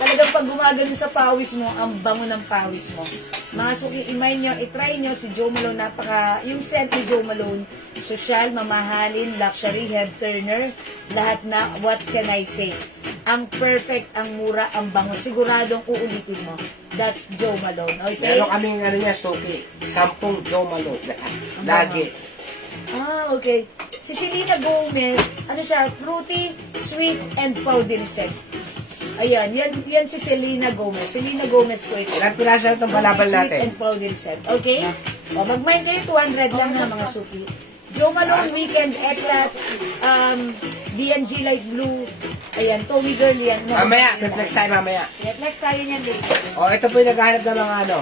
Talagang pag gumagaling sa pawis mo, ang bango ng pawis mo. Mga suki, imay nyo, itry nyo si Joe Malone. Yung scent ni Joe Malone, social, mamahalin, luxury, head turner, lahat na, what can I say? Ang perfect, ang mura, ang bango. Siguradong uulitin mo. That's Joe Malone. Okay? Meron kaming ano niya, Sophie, 10 Joe Malone. Lagi. Okay. Si Selena Gomez, ano siya, fruity, sweet, and powdery scent. Ayan, yan si Selena Gomez. Selena Gomez po ito. Ilang piraso na itong balabal Fruity, sweet, natin? and powdery scent. Okay? O, mag-mine kayo, 200 lang na mga suki. Joe Malone, Weekend, Eclat, DNG Light Blue, ayan, Tommy Girl, yan. Mamaya, next time mamaya. Next tayo niyan later. O, ito po yung naghahanap ng mga ano.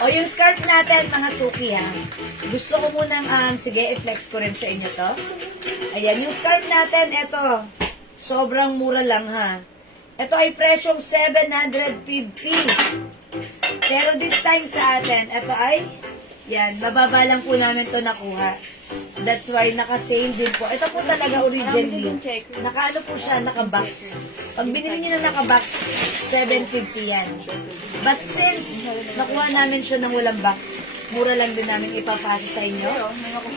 O, yung scarf natin, mga suki, ha. Gusto ko munang, sige, i-flex ko rin sa inyo to. Ayan, yung scarf natin, ito, sobrang mura lang, ha. Ito ay presyong 750. Pero this time sa atin, ito ay, yan, mababa lang po namin to nakuha. That's why naka-sale din po. Ito po talaga originally. Naka-ano po siya, naka-box. Pag binili niyo na naka-box, 750 yan. But since nakuha namin siya ng walang box, mura lang din namin ipapasa sa inyo.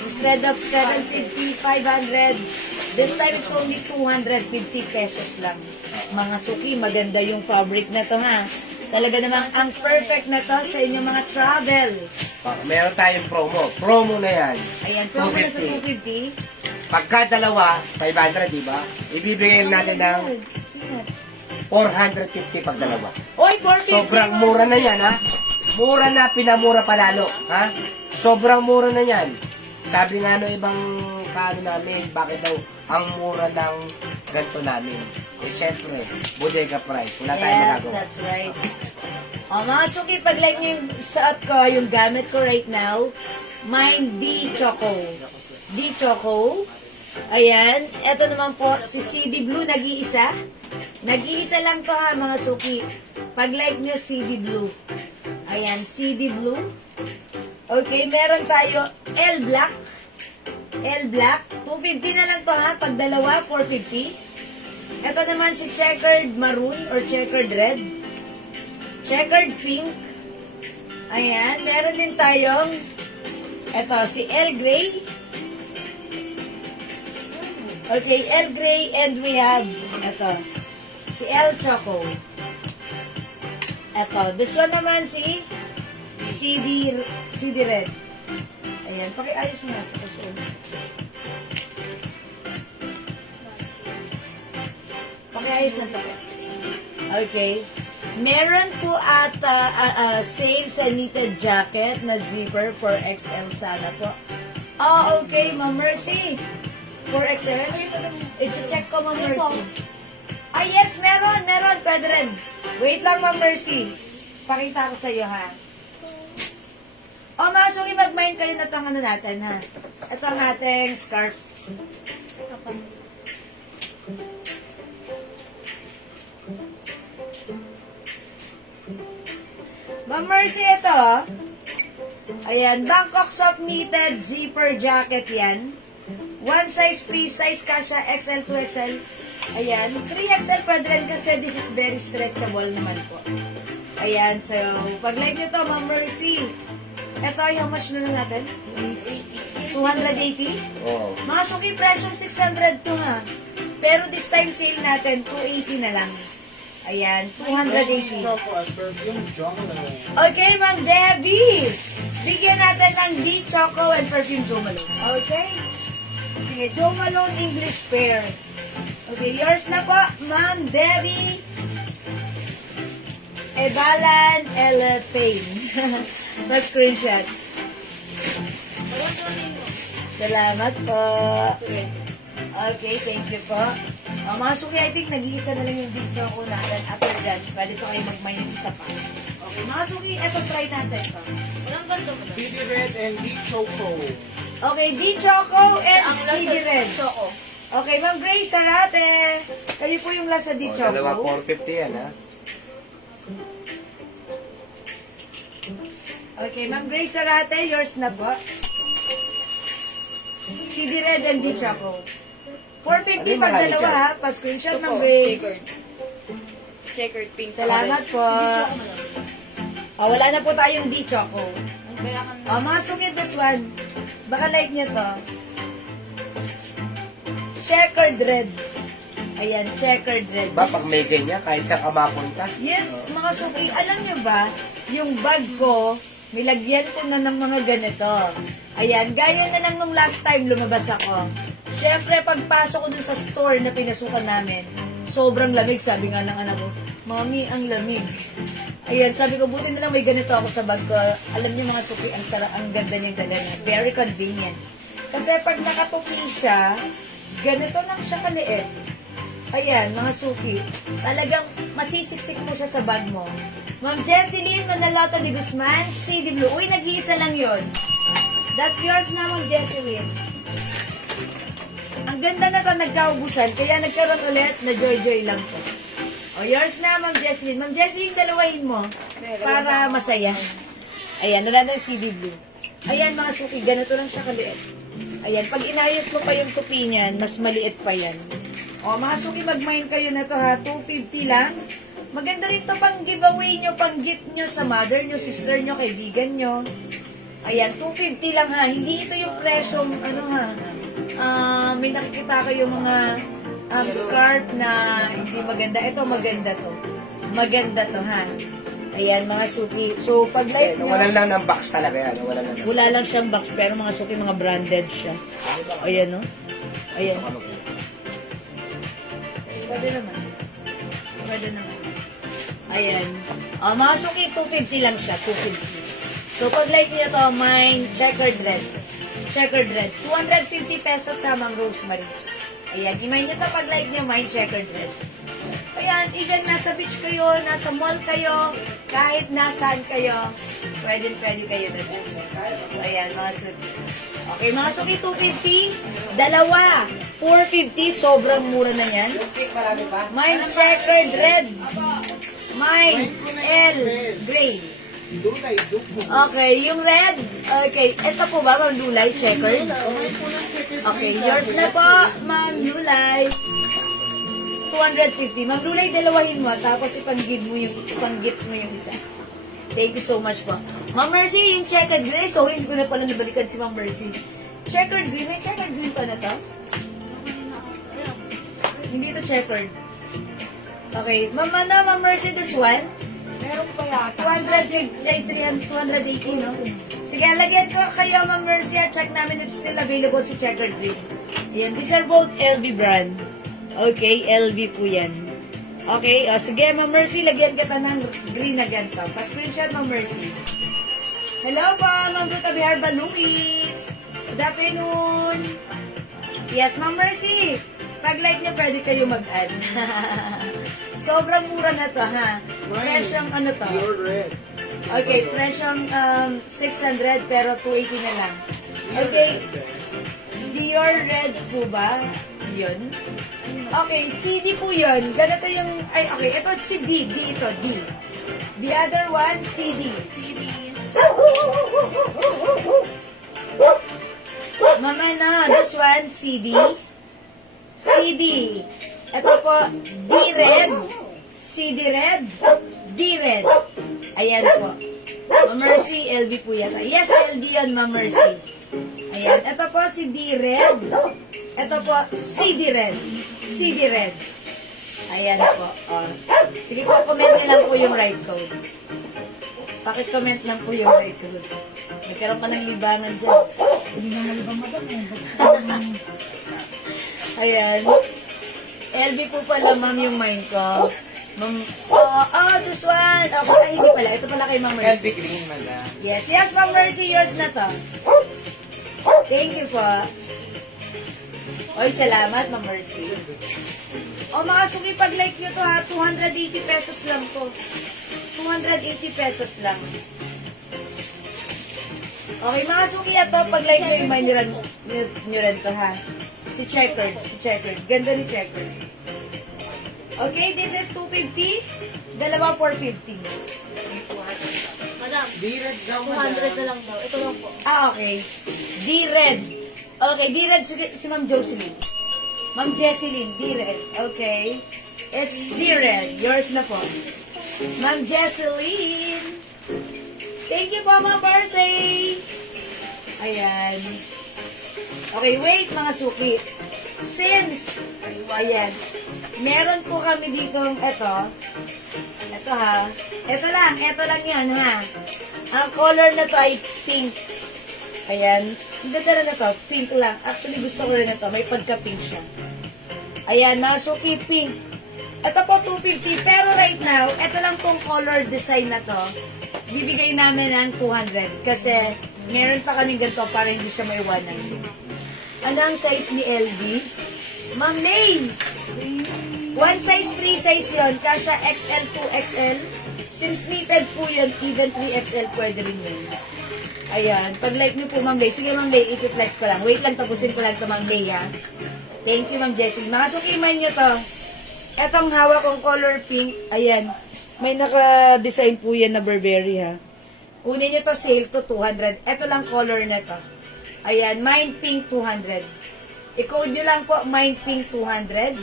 Instead of 750, 500, this time it's only 250 pesos lang. Mga suki, maganda yung fabric na to, ha. Talaga namang ang perfect na to sa inyong mga travel. Meron tayong promo. Promo na yan. Ayan, promo na sa 250. 250. Pagka dalawa, 500, di ba? Ibibigay natin ng 450 pag dalawa. Oy, 450. Sobrang mura na yan, ha? Mura na, pinamura palalo, ha? Sobrang mura na yan. Sabi nga no ibang kaano namin, bakit daw ang mura ng ganito namin? Eh, syempre, bodega price. Wala tayong Yes, magagawa. that's right. O, mga suki, pag like nyo yung suot ko, yung gamit ko right now, mine D-Choco. D-Choco. Ayan. Ito naman po, si CD Blue, nag-iisa. Nag-iisa lang to, ha, mga suki. Pag like nyo, CD Blue. Ayan, CD Blue. Okay, meron tayo L Black. L Black. 250 na lang to, ha. Pag dalawa, 450. Ito naman si checkered maroon or checkered red. Checkered pink. Ayan. Meron din tayong ito, si L Gray. Okay, L Gray and we have ito, si L Choco. Ito, this one naman si CD Red. Ayan, pakiayos mo natin. Pakiayos na to. Okay. Meron po at sale sa knitted jacket na zipper for XL sana po. Okay, Ma'am Mercy. For XL. I-check ko, Ma'am Mercy. Yes, meron. Pwede rin. Wait lang, Ma'am Mercy. Pakita ko sa iyo, ha. Mga suki, mag-mind kayo na itong ano natin, ha. Ito ang ating scarf. Ma'am Mercy, ito. Ayan, Bangkok soft knitted zipper jacket yan. One size, free size, kasha XL to XL. Ayan, 3XL pwede rin kasi this is very stretchable naman po. Ayan, so, pag like nyo to, Ma'am Mercy. Ito, how much na lang natin? 280? Oo. Mga suki, presyong 600 to, ha. Pero this time sale natin, 280 na lang. Ayan, 280. Okay, Ma'am Debbie. Bigyan natin ng D-Choco and perfume Jo Malone. Okay? Sige, Jo Malone English pair. Okay, yours na po, Ma'am Debbie. Ebalan Elefane. Pa-screenshot. Salamat po. Okay, thank you po. Mga suki, I think nag-iisa na lang yung video ko natin. After that, pwede ko kayo mag-mine isa pa. Okay, mga suki, eto try natin to. Walang ganito. CD Red and D Choco. Okay, D-Choco and CD Red. Choco. Okay, Ma'am Grace Sarate. Kayo po yung lasa D-Choco. Dalawa 450 yan, ha? Okay, Ma'am Grace Sarate, yours na po. CD Red and D-Choco. 450 Ano yung pag mahal dalawa, dyan? ha? Pa-screenshot, Ito Ma'am po, Grace. checkered pink. Salamat po. Wala na po tayong D-Choco. Mga sungit this one. Baka like nyo to. Checkered red. Ayan, checkered red. Ba, pag may ganyan, kahit saan ka mapunta. Yes, mga suki, alam nyo ba, yung bag ko, nilagyan ko na ng mga ganito. Ayan, gaya na lang nung last time lumabas ako. Siyempre, pagpasok ko dun sa store na pinasukan namin, sobrang lamig, sabi nga ng anak ko, Mami, ang lamig. Ayan, sabi ko, buti na lang may ganito ako sa bag ko. Alam niyo mga suki, ang sarap, ang ganda niyang dala na. Very convenient. Kasi pag nakatupi siya, ganito lang siya kaliit. Ayan, mga suki. Talagang masisiksik mo siya sa bag mo. Ma'am Jesseline Manaloto de Guzman, CD Blue. Uy, nag-iisa lang yon. That's yours na, Ma'am Jesseline. Ang ganda na to, nagkaubusan. Kaya nagkaroon ulit na joy-joy lang to. O, yours na, Ma'am Jesseline. Ma'am Jesseline, dalawahin mo para masaya. Ayan, wala na yung CD Blue. Ayan, mga suki, ganito lang siya kaliit. Ayan, pag inayos mo pa yung tupi niyan, mas maliit pa yan. O, mga suki, mag-mine kayo na to ha. 250 lang. Maganda rin to pang giveaway nyo, pang gift nyo sa mother nyo, sister nyo, kaibigan nyo. Ayan, 250 lang ha. Hindi ito yung presyong, ano ha. May nakikita kayo mga scarf na hindi maganda. Ito maganda to. Maganda to ha. Ayan, mga suki. So, pag like nyo, Wala lang ng box talaga yan. Wala lang ng wala lang siyang box, pero mga suki, mga branded siya. Ayan, no? Ayan. Pwede naman. Pwede naman. Ayan. Mga suki, 250 lang siya. 250. So, pag like niyo to, mine, checkered red. Checkered red. 250 pesos sa Ma'am Rosemary. Ayan. I-mine niyo to pag like niyo, mine, checkered red. Ayan, even nasa beach kayo, nasa mall kayo, kahit nasaan kayo, pwede kayo na dyan. Ayan, mga suki. Okay, mga suki, 250. Dalawa, 450. Sobrang mura na yan. Marami pa. Mine checkered red. Mine L gray. Dulay, dupo. Okay, yung red. Okay, ito po ba, Ma'am Lulay, checkered? Okay, yours na po, Ma'am Lulay. 250. Ma'am Lulay, dalawahin mo, tapos ipang-gift mo yung isa. Thank you so much po. Ma'am Mercy, yung checkered green. Sorry, hindi ko na pala nabalikan si Ma'am Mercy. Checkered green. May checkered green pa na to? Hindi to checkered. Okay. Ma'am Mercy, this one? Meron pa yata. 280, no? Sige, lagyan ko kayo, Ma'am Mercy, at check namin if still available si checkered green. Yan. These are both LV brand. Okay, LV po yan. Okay, sige, Ma'am Mercy, lagyan kita ng green na ganito. Pa-screenshot, Ma'am Mercy. Hello po, Ma'am Ruta Biharba Luis. Good afternoon. Yes, Ma'am Mercy. Pag like niyo, pwede kayo mag-add. Sobrang mura na to, ha? Presyong ano to? Pure red. Okay, presyong 600 pero 280 na lang. Okay, Dior Red po ba? Yun. Okay, CD po yun. Ganito yung, ay, okay, ito si D. D ito, D. The other one, CD. Mama na, this one, CD. CD. Ito po, D red. CD red. D red. Ayan po. Ma'am Mercy, LV po yan. Yes, LV yan, Ma'am Mercy. Ayan. Ito po si D red. Ito po, CD red. CD red. Ayan po. Sige po, comment nyo lang po yung right code. Pakit-comment lang po yung right code. Nagkaroon pa ng libangan dyan. Hindi na malibang madam. Ayan. LB po pala, ma'am, yung mind ko. Ma'am, this one. Okay, ay, hindi pala. Ito pala kay Ma'am LV Mercy. green, madam. Yes, Ma'am Mercy, yours na to. Thank you po. Oy, salamat, Ma'am Mercy. Mga suki, pag like nyo to ha, 280 pesos lang to. 280 pesos lang. Okay, mga suki, ito, pag like nyo, yung nyo rin to ha. Si checkered. Ganda ni checkered. Okay, this is 250. Dalawa 450. Madam, D-red daw, 200 na madam. lang daw. Ito lang po. Okay. D-Red. Okay, D-Red si Ma'am Jocelyn. Ma'am Jesseline, D-Red. Okay. It's D-Red. Yours na po. Ma'am Jesseline. Thank you po, Ma'am Marcy. Ayan. Okay, wait mga suki. Since, ayan, meron po kami dito ito ha. Ito lang yan ha. Ang color na to ay pink. Ayan. Ang ganda na to. Pink lang. Actually, gusto ko rin na to. May pagka-pink siya. Ayan, mga suki, pink. Ito po 250, pero right now, ito lang pong color design na to, bibigay namin ng 200 kasi meron pa kaming ganito para hindi siya may 190. Ano ang size ni LV? Ma'am Lane! One size, free size yon, kasha XL, 2XL. Since knitted po yun, even 3XL pwede rin yun. Ayan, pag like nyo po Ma'am Lane, sige Ma'am Lane, i-flex ko lang. Wait lang, tapusin ko lang ito Ma'am Lane ha. Thank you Ma'am Jessie. Makasukiman nyo to. Etong hawak kong color pink, ayan, may naka-design po yan na Burberry ha. Kunin nyo to, sale to 200. Ito lang color na to. Ayan, Mind Pink 200. I-code nyo lang po, Mind Pink 200.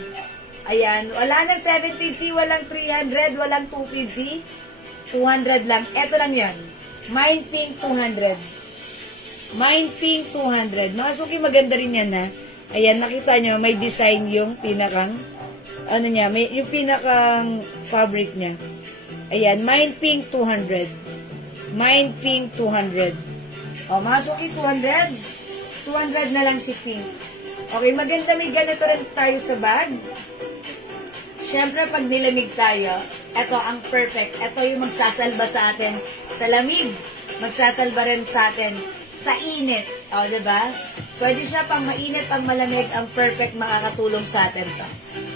Ayan, wala nang 750, walang 300, walang 250. 200 lang. Ito lang yan. Mind Pink 200. Mind Pink 200. Mga suki, maganda rin yan ha. Ayan, nakita nyo, may design yung pinakang ano niya, may yung pinakang fabric niya. Ayan, Mind Pink 200. Mind Pink 200. O, mga suki, 200. 200 na lang si Pink. Okay, maganda, may ganito rin tayo sa bag. Siyempre, pag nilamig tayo, ito ang perfect. Ito yung magsasalba sa atin sa lamig. Magsasalba rin sa atin sa init. O, diba? Pwede siya pang mainit, pang malamig. Ang perfect makakatulong sa atin to.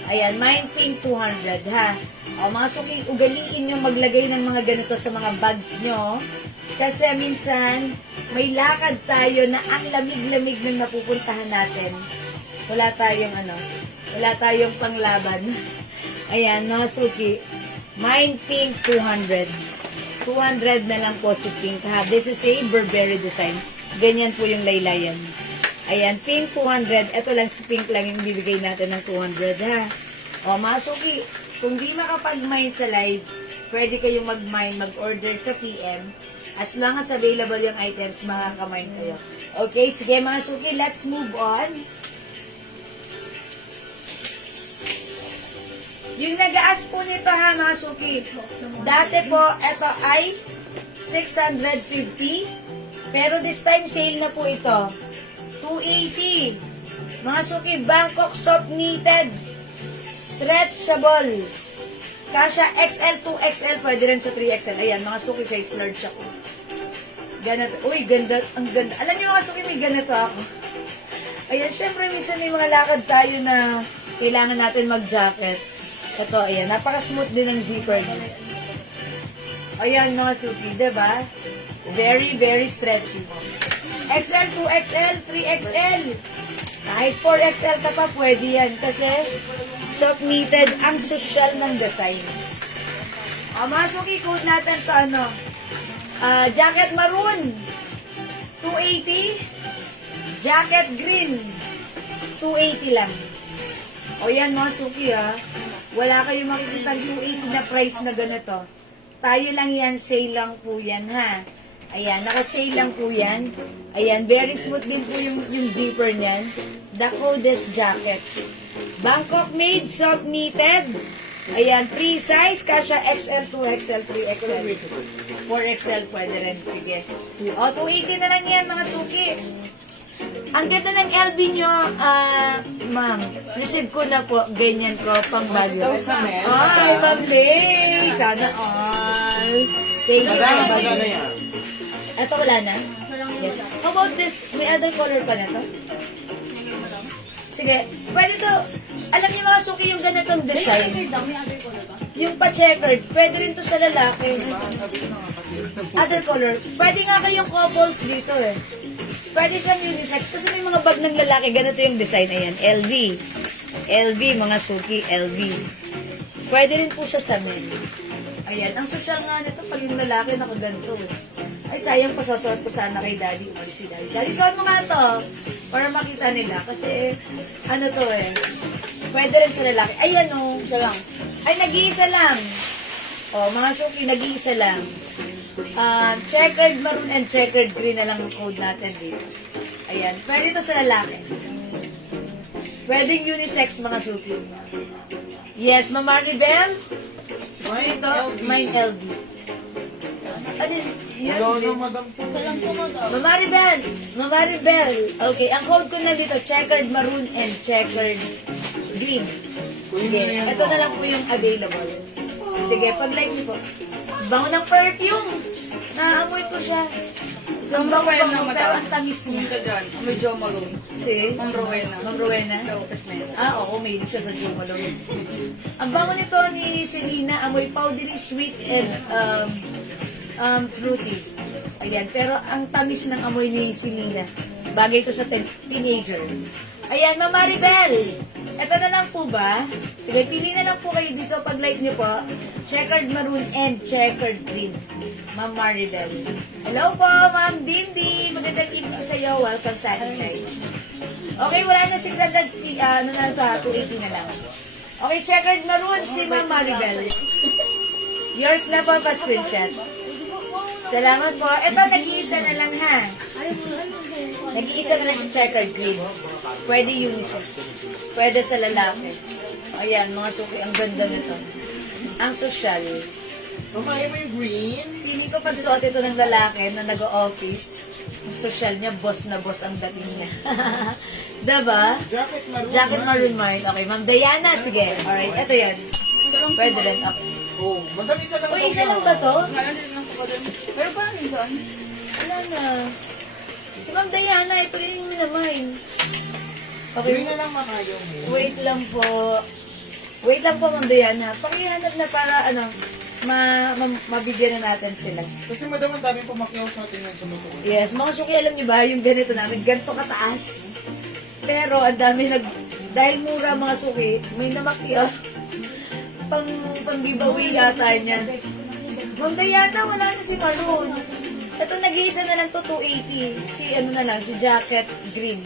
Ayan, Mind Pink 200, ha? O, mga suking, ugaliin nyo maglagay ng mga ganito sa mga bags nyo. Kasi minsan, may lakad tayo na ang lamig-lamig ng napupuntahan natin. Wala tayong panglaban. Ayan, mga suki, Mind Pink 200. 200 na lang po si Pink, ha? This is a Burberry design. Ganyan po yung laylayan. Ayan, Pink 200. Ito lang si Pink lang yung bibigay natin ng 200, ha? O, mga suki, kung di makapag-mine sa live, pwede kayong mag-mine, mag-order sa PM. As long as available yung items, makaka-mine kayo. Okay, sige mga suki, let's move on. Yung nag-aas po nito ha, mga suki. Dati po, ito ay 650. Pero this time, sale na po ito. 280. Mga suki, Bangkok soft knitted. Stretchable. Kasha XL, 2XL, pwede rin sa 3XL. Ayan, mga suki, size large ako. Ganito. Uy, ganda. Ang ganda. Alam niyo mga suki, may ganito ako. Ayan, syempre, minsan may mga lakad tayo na kailangan natin mag-jacket. Ito, ayan, napaka-smooth din ng zipper niya. Ayan, mga suki, diba? Very, very stretchy. XL, 2XL, 3XL. Kahit 4XL ka pa, pwede yan. Kasi, soft knitted, ang social ng design. Mga suki, code natin to jacket maroon, 280. Jacket green, 280 lang. O yan, mga suki, ha. Wala kayong makikita 280 na price na ganito. Tayo lang yan, sale lang po yan, ha. Ayan, naka-sale lang po yan. Ayan, very smooth din po yung zipper niyan. The Codes jacket. Bangkok made, soft knitted. Ayan, free size, kasha XL, 2XL, 3XL. 4XL pwede rin, sige. O, 280 na lang yan, mga suki. Ang ganda ng LV nyo, ma'am. Receive ko na po, ganyan ko, pang bagyo. Ay, Ma'am Lay! Sana all. Thank you, Ma'am Lay. Ito wala na? Yes. How about this? May other color pa na to? Sige, pwede to. Alam niyo mga suki yung ganitong design. Yung pa-checkered, pwede rin to sa lalaki. Other color. Pwede nga kayong couples dito eh. Pwede siyang unisex. Kasi may mga bag ng lalaki, ganito yung design. Ayan, LV. LV, mga suki, LV. Pwede rin po siya sa men. Ayan, ang social nga nito, pag yung lalaki nakaganto eh. Ay, sayang pa sasuot ko sana kay Daddy. Umalis si Daddy. Daddy, suot mo nga to. Para makita nila. Kasi, ano to eh. Pwede rin sa lalaki. Ay, ano. Isa lang. Ay, nag-iisa lang. O, mga suki, nag-iisa lang. Checkered maroon and checkered green na lang ang code natin dito. Ayan. Pwede to sa lalaki. Pwedeng unisex, mga suki. Yes, Ma'am Maribel. Ito, may LV. Ano yan? Ma'am Maribel. Okay, ang code ko na dito, checkered maroon and checkered green. Sige, ito na lang po yung available. Sige, pag-like niyo po. Bango ng perfume. Naamoy ko siya. Ma'am Rowena, Bango, pero ang tamis niya. Ito dyan. Amoy Jo Malone. Si? Ma'am Rowena. Ma'am Rowena? Lopez Mesa. Oo, may siya sa Jumalo. Ang bango nito ni Selena, amoy powdery, sweet, and fruity. Ayan, pero ang tamis ng amoy ni Selena. Bagay ito sa teenager. Ayan, Ma'am Maribel. Ito na lang po ba? Sige, pili na lang po kayo dito pag like nyo po. Checkered maroon and checkered green. Ma'am Maribel. Hello po, Ma'am Dindi. Magandang evening sa iyo. Welcome sa ating live. Okay, wala na 600, ano na ito ha, 280 na lang. Okay, checkered maroon si Ma'am Maribel. Yours na po pa screenshot. Salamat po. Ito, nag-iisa na lang ha. Nag-iisa na lang si checkered green. Pwede unisex. Pwede sa lalaki. Ayan, mga suki, ang ganda nito. Ang sosyal. Mamaya mo yung green. Pili ko pag suot ito ng lalaki na nag-office, ang sosyal niya, boss na boss ang dating niya. Diba? Jacket maroon. Jacket maroon mark. Okay, Ma'am Diana, sige. Alright, ito yan. Pwede rin. Okay. Oh, madami isa lang. Uy, isa lang ba to? Ngayon din lang po doon. Pero parang yun doon. Wala na. Si Ma'am Diana, ito yung minamine. Green Okay, na lang makayo mo. wait lang po. Wait lang po, Ma'am Diana. Pakihanap na para, mabigyan na natin sila. Kasi madam, ang daming pumakyaw sa atin ng sumusunod. Yes, mga suki, alam niyo ba, yung ganito namin, ganito kataas. Pero, ang dami dahil mura mga suki, may namakya. pang giveaway yata niya. Ma'am Diana, wala na si Maroon. Ito, nag-iisa na lang to 280. Si jacket green.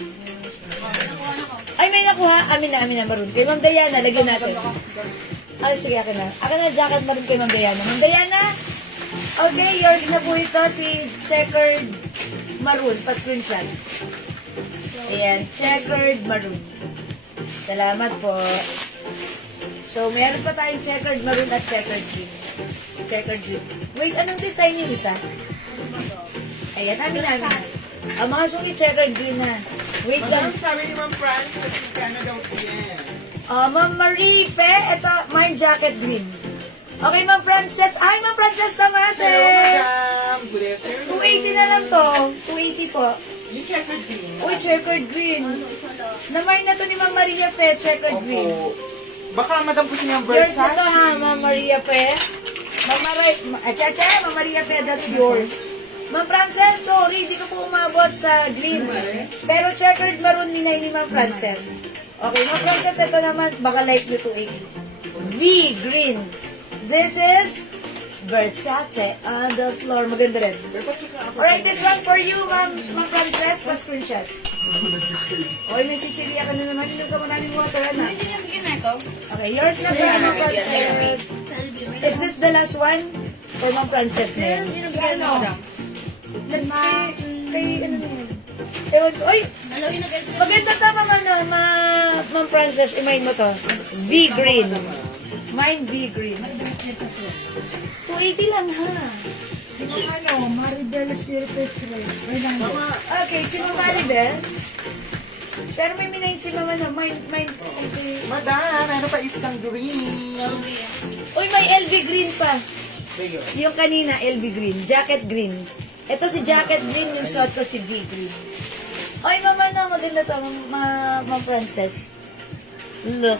Ay, may nakuha. Amin na, Maroon. Kay Ma'am Diana, lagyan natin. Ay, sige, akin na. Akin na jacket Maroon kay Ma'am Diana. Ma'am Diana, okay, yours na po ito, si checkered maroon. Pa-screenshot. Ayan, checkered maroon. Salamat po. So, meron pa tayong checkered maroon at checkered green. Checkered green. Wait, anong design yung isa? Ayan, amin. Ang mga suki checkered green na. Wait lang. Madam, sabi ni Ma'am France, kano daw yan. Ma'am Marie Pe, ito, mine jacket green. Okay, Ma'am Frances. Ay, Ma'am Frances Tamase. Hello, madam. Good afternoon. 280 na lang to. 280 po. Yung checkered green. Uy, checkered green. Na-mine na to ni Ma'am Maria Pe, checkered green. Opo. Baka madam gusto niyang Yours na Versace. to ha, Ma'am Maria Pe. Ma'am Maria Pe, that's yours. Ma'am Frances, sorry, di ko po umabot sa green. Pero checkered maroon ni Ma'am Frances. Okay, Ma'am Frances, ito naman, baka like nyo 280. V, green. This is Versace on the floor. Maganda rin. Alright, this one for you, Ma'am Frances. Pa-screenshot. Oy, may chichilya ka na naman. Inom ka maraming water, ano? Hindi niya bigyan na ito. Okay, yours na po, Ma'am Frances. Is this the last one? For Ma'am Frances na yan? Hindi niya bigyan na madam. Kay, ano na yan? Ewan ko. Oy, Ano yung nag-edit? maganda tama Ma'am Frances. I-mine mo to. V green. Mine V green. 280 lang ha. Maribel Okay, si Ma'am Maribel. Pero may minayin si Mama na mine. Okay. Madam, meron pa isang green. Uy, may LV green pa. Yung kanina, LV green. Jacket green. Ito si jacket green, yung suot ko si V green. Oy, Mama na, maganda to, Ma'am Frances. Look.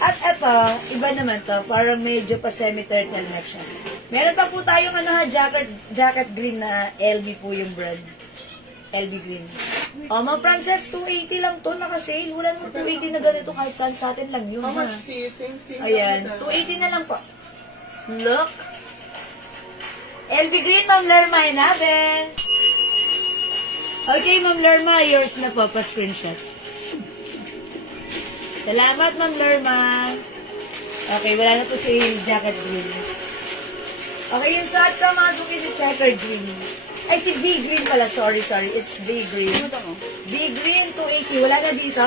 At ito, iba naman to, parang medyo pa semi-turtle neck siya. Meron pa po tayong jacket green na LV po yung brand. LV green. Oh, Ma'am Frances, 280 lang to, naka-sale. Wala naman 280 na ganito kahit saan sa atin lang yun. How Ha? much sis? Same. Ayan, 280 na lang po. Look. LV Green, Ma'am Lerma, hinabin. Okay, Ma'am Lerma, yours na po, pa-screenshot. Salamat, Ma'am Lerma. Okay, wala na po si jacket green. Okay, yung suot ko, mga suki si checkered green. Ay, si V green pala, sorry. It's V green. Ano to mo? V green, 280. Wala na dito?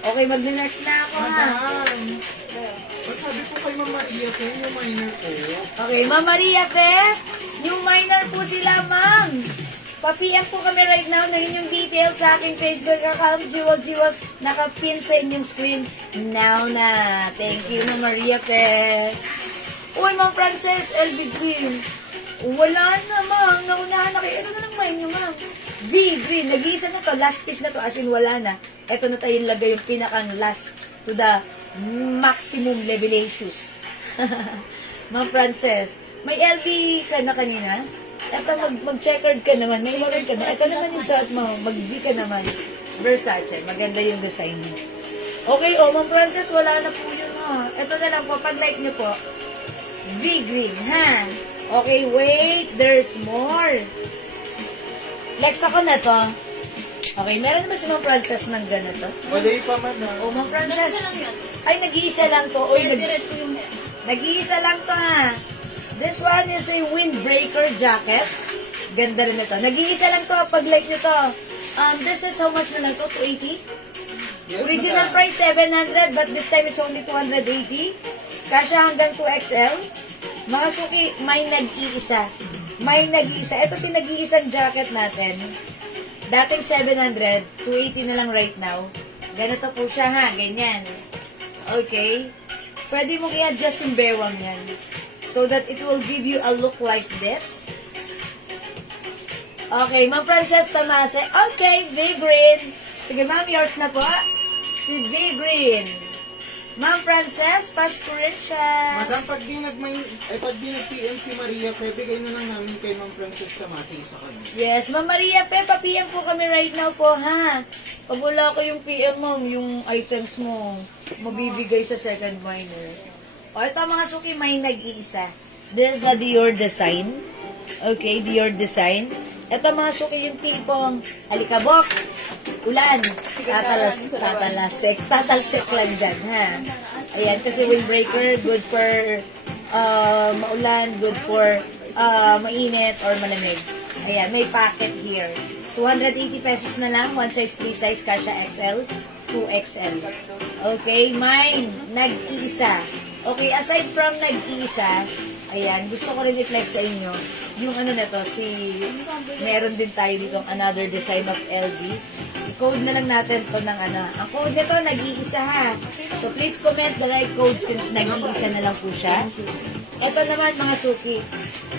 Okay, mag-next na ako, ha? Madam. Sabi ko kay Ma'am Maria ko, yung minor ko. Okay, Ma'am Maria Fe, new minor po sila, ma'am. Pa-PM po kami right now na inyong details sa aking Facebook account, Jewel Jewels, nakapin sa inyong screen now na. Thank you, Ma'am Maria Pe. Uy, Ma'am Frances, LB Green. Wala na, Ma'am. Naunahan na kayo. Ito na lang, Ma'am, yung Ma'am. V Green. Nag-iisa na to. Last piece na to. As in, wala na. Ito na tayo lagay yung pinakang last to the maximum levelations. Ma'am Frances, may LV ka na kanina? Ito, mag-checkered ka naman. May maroon ka na. Ito naman yung suot mo. Mag-V ka naman. Versace. Maganda yung design mo. Okay, Ma'am Frances, wala na po yun, ha. Ito na lang po. Pag-like nyo po, V Green, ha? Okay, wait. There's more. Flex ako na to. Okay, meron naman si Ma'am Frances ng ganito. Wala pa man na. Ma'am Frances. Isa lang yan. Ay, nag-iisa lang to. Uy, Favorite ko yung hair. nag-iisa lang to, ha. This one is a windbreaker jacket. Ganda rin ito. Nag-iisa lang to. Pag like nyo to. This is how much na lang to? 280? Yes, Original madam. price 700, but this time it's only 280. Kasya hanggang 2XL. Mga suki, may nag-iisa. May nag-iisa. Ito si nag-iisang jacket natin. Dating 700, 280 na lang right now. Ganito po siya, ha. Ganyan. Okay. Pwede mong i-adjust yung bewang yan. So that it will give you a look like this. Okay, Ma'am Frances Tamase. Okay, V Green. Sige, Ma'am, yours na po. Si V Green. Ma'am Frances, pasko rin siya. Madam, pag di nag-PM si Maria, bigay na lang namin kay Ma'am Frances Tamasi sa kanya. Yes, Ma'am Maria Pe, pa-PM po kami right now po, ha? Pag wala ko yung PM mo, yung items mo, mabibigay sa second minor. O, ito mga suki, may nag-iisa. This is a Dior design. Okay, Dior design. Ito mga suki, yung tipong alikabok, ulan, tatalsek lang dyan, ha? Ayan, kasi windbreaker, good for maulan, good for mainit or malamig. Ayan, may packet here. 280 pesos na lang, one size, free size, kasha XL, 2XL. Okay, mine, nag-iisa. Okay, aside from nag-iisa, ayan, gusto ko rin i-flex sa inyo, yung ano na to, meron din tayo dito another design of LV. I-code na lang natin to ng ano. Ang code nito, nag-iisa, ha. So, please comment the right code since nag-iisa na lang po siya. Ito naman, mga suki.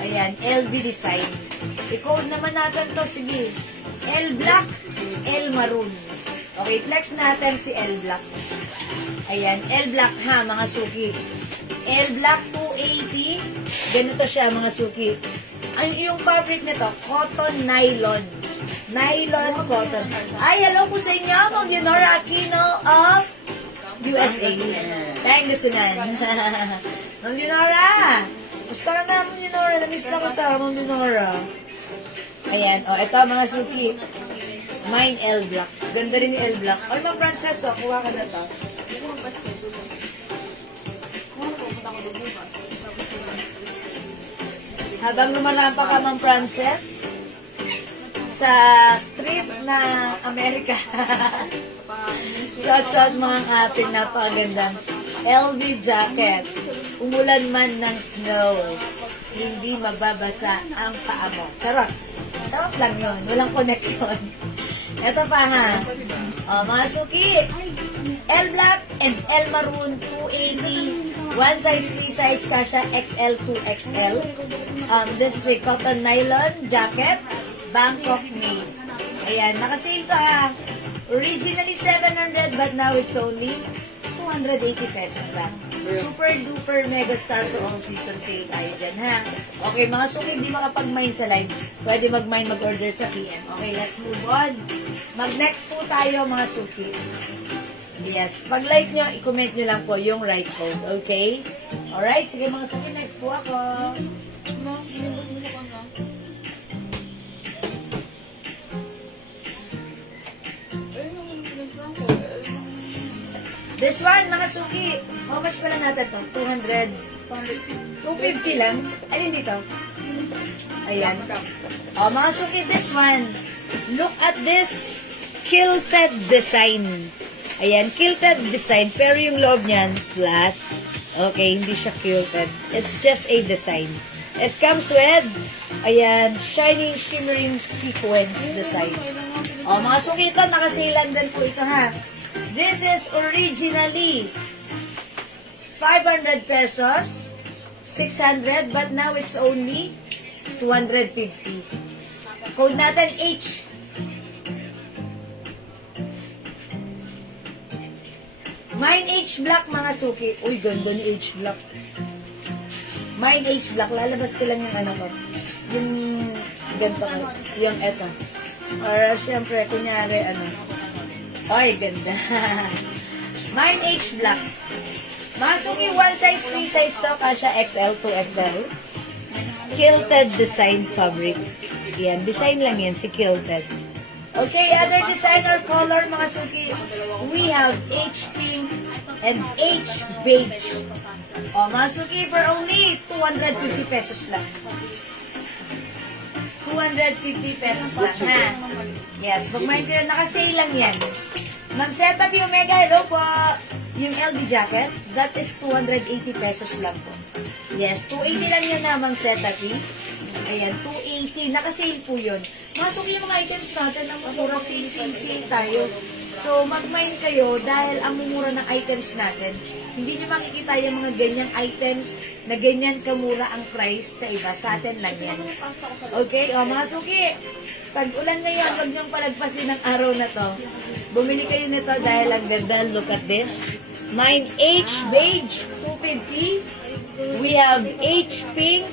Ayan, LV design. I-code naman natin to, sige. L black, L maroon. Okay, flex natin si L black. Ayan, L black, ha, mga suki. L black 280. Ganito siya, mga suki. Yung fabric nito, cotton nylon. Nylon cotton. Ay, hello po sa inyo, Ma'am Leonora Aquino of USA. Pangasinan. Ma'am Leonora! Gusto ka na, Ma'am Leonora. Namiss na kita, Ma'am Leonora. Ayan, o, ito mga suki. Mine L black. Ganda rin yung L black. O, Ma'am Frances, o, kuha ka na to. Habang lumalampa ka, Ma'am Frances, sa street na Amerika. Shout mga ating napakagandang LV jacket. Umulan man ng snow, hindi mababasa ang paa mo. Charot. Charot lang yun. Walang connection. Ito pa, ha. O, mga suki. L black and L maroon 280. One size, free size, kasha XL, 2XL. This is a cotton nylon jacket. Bangkok made. Ayan, nakasale ka. Originally 700 but now it's only 280 pesos lang. Super duper mega star to all season sale tayo dyan, ha? Okay, mga suki, hindi makapag-mine sa live. Pwede mag-mine, mag-order sa PM. Okay, let's move on. Mag-next po tayo, mga suki. Yes, pag-like nyo, i-comment nyo lang po yung right code. Okay? Alright, sige mga suki, next po ako. This one, mga suki. How much pala natin to? 200? 250 lang? Alin dito? Ayan. O, mga suki, this one. Look at this quilted design. Ayan, quilted design. Pero yung loob niyan, flat. Okay, hindi siya quilted. It's just a design. It comes with Ayan, shining, shimmering sequence design. O, mga sukito, nakasilan din po ito ha. This is originally 500 pesos, 600, but now it's only 250. Code natin H. Mine H Black, mga suki. Uy, ganda ni H Black. Mine H Black, lalabas ko lang yung ano ko. Yung ganito ko. Yung eto. Or, syempre, kunyari, ano. Ay, ganda. Mine H Black. Mga suki, one size, free size to. Kasha XL to XL. Quilted design fabric. Yan, design lang yan, si Quilted. Okay, other design or color, mga suki, we have H pink and H beige. O, mga suki, for only 250 pesos lang. 250 pesos lang, ha? Yes, pag-mind ko yun, nakasale lang yan. Ma'am Zeta P. Omega, hello po. Yung LB jacket, that is 280 pesos lang po. Yes, 280 lang yun na, Ma'am Zeta P. Ayan, 280. Nakasale po yun. Masok yung mga items natin ang mura, sale tayo. So, mag-mind kayo dahil ang mumura ng items natin, hindi nyo makikita yung mga ganyang items na ganyan kamura ang price sa iba. Sa atin lang yan. Okay? O, mga suki, pag-ulan na yan, huwag nyong palagpasin ng araw na to. Bumili kayo nito dahil ang ganda. Look at this. Mine H beige, 250. We have H pink,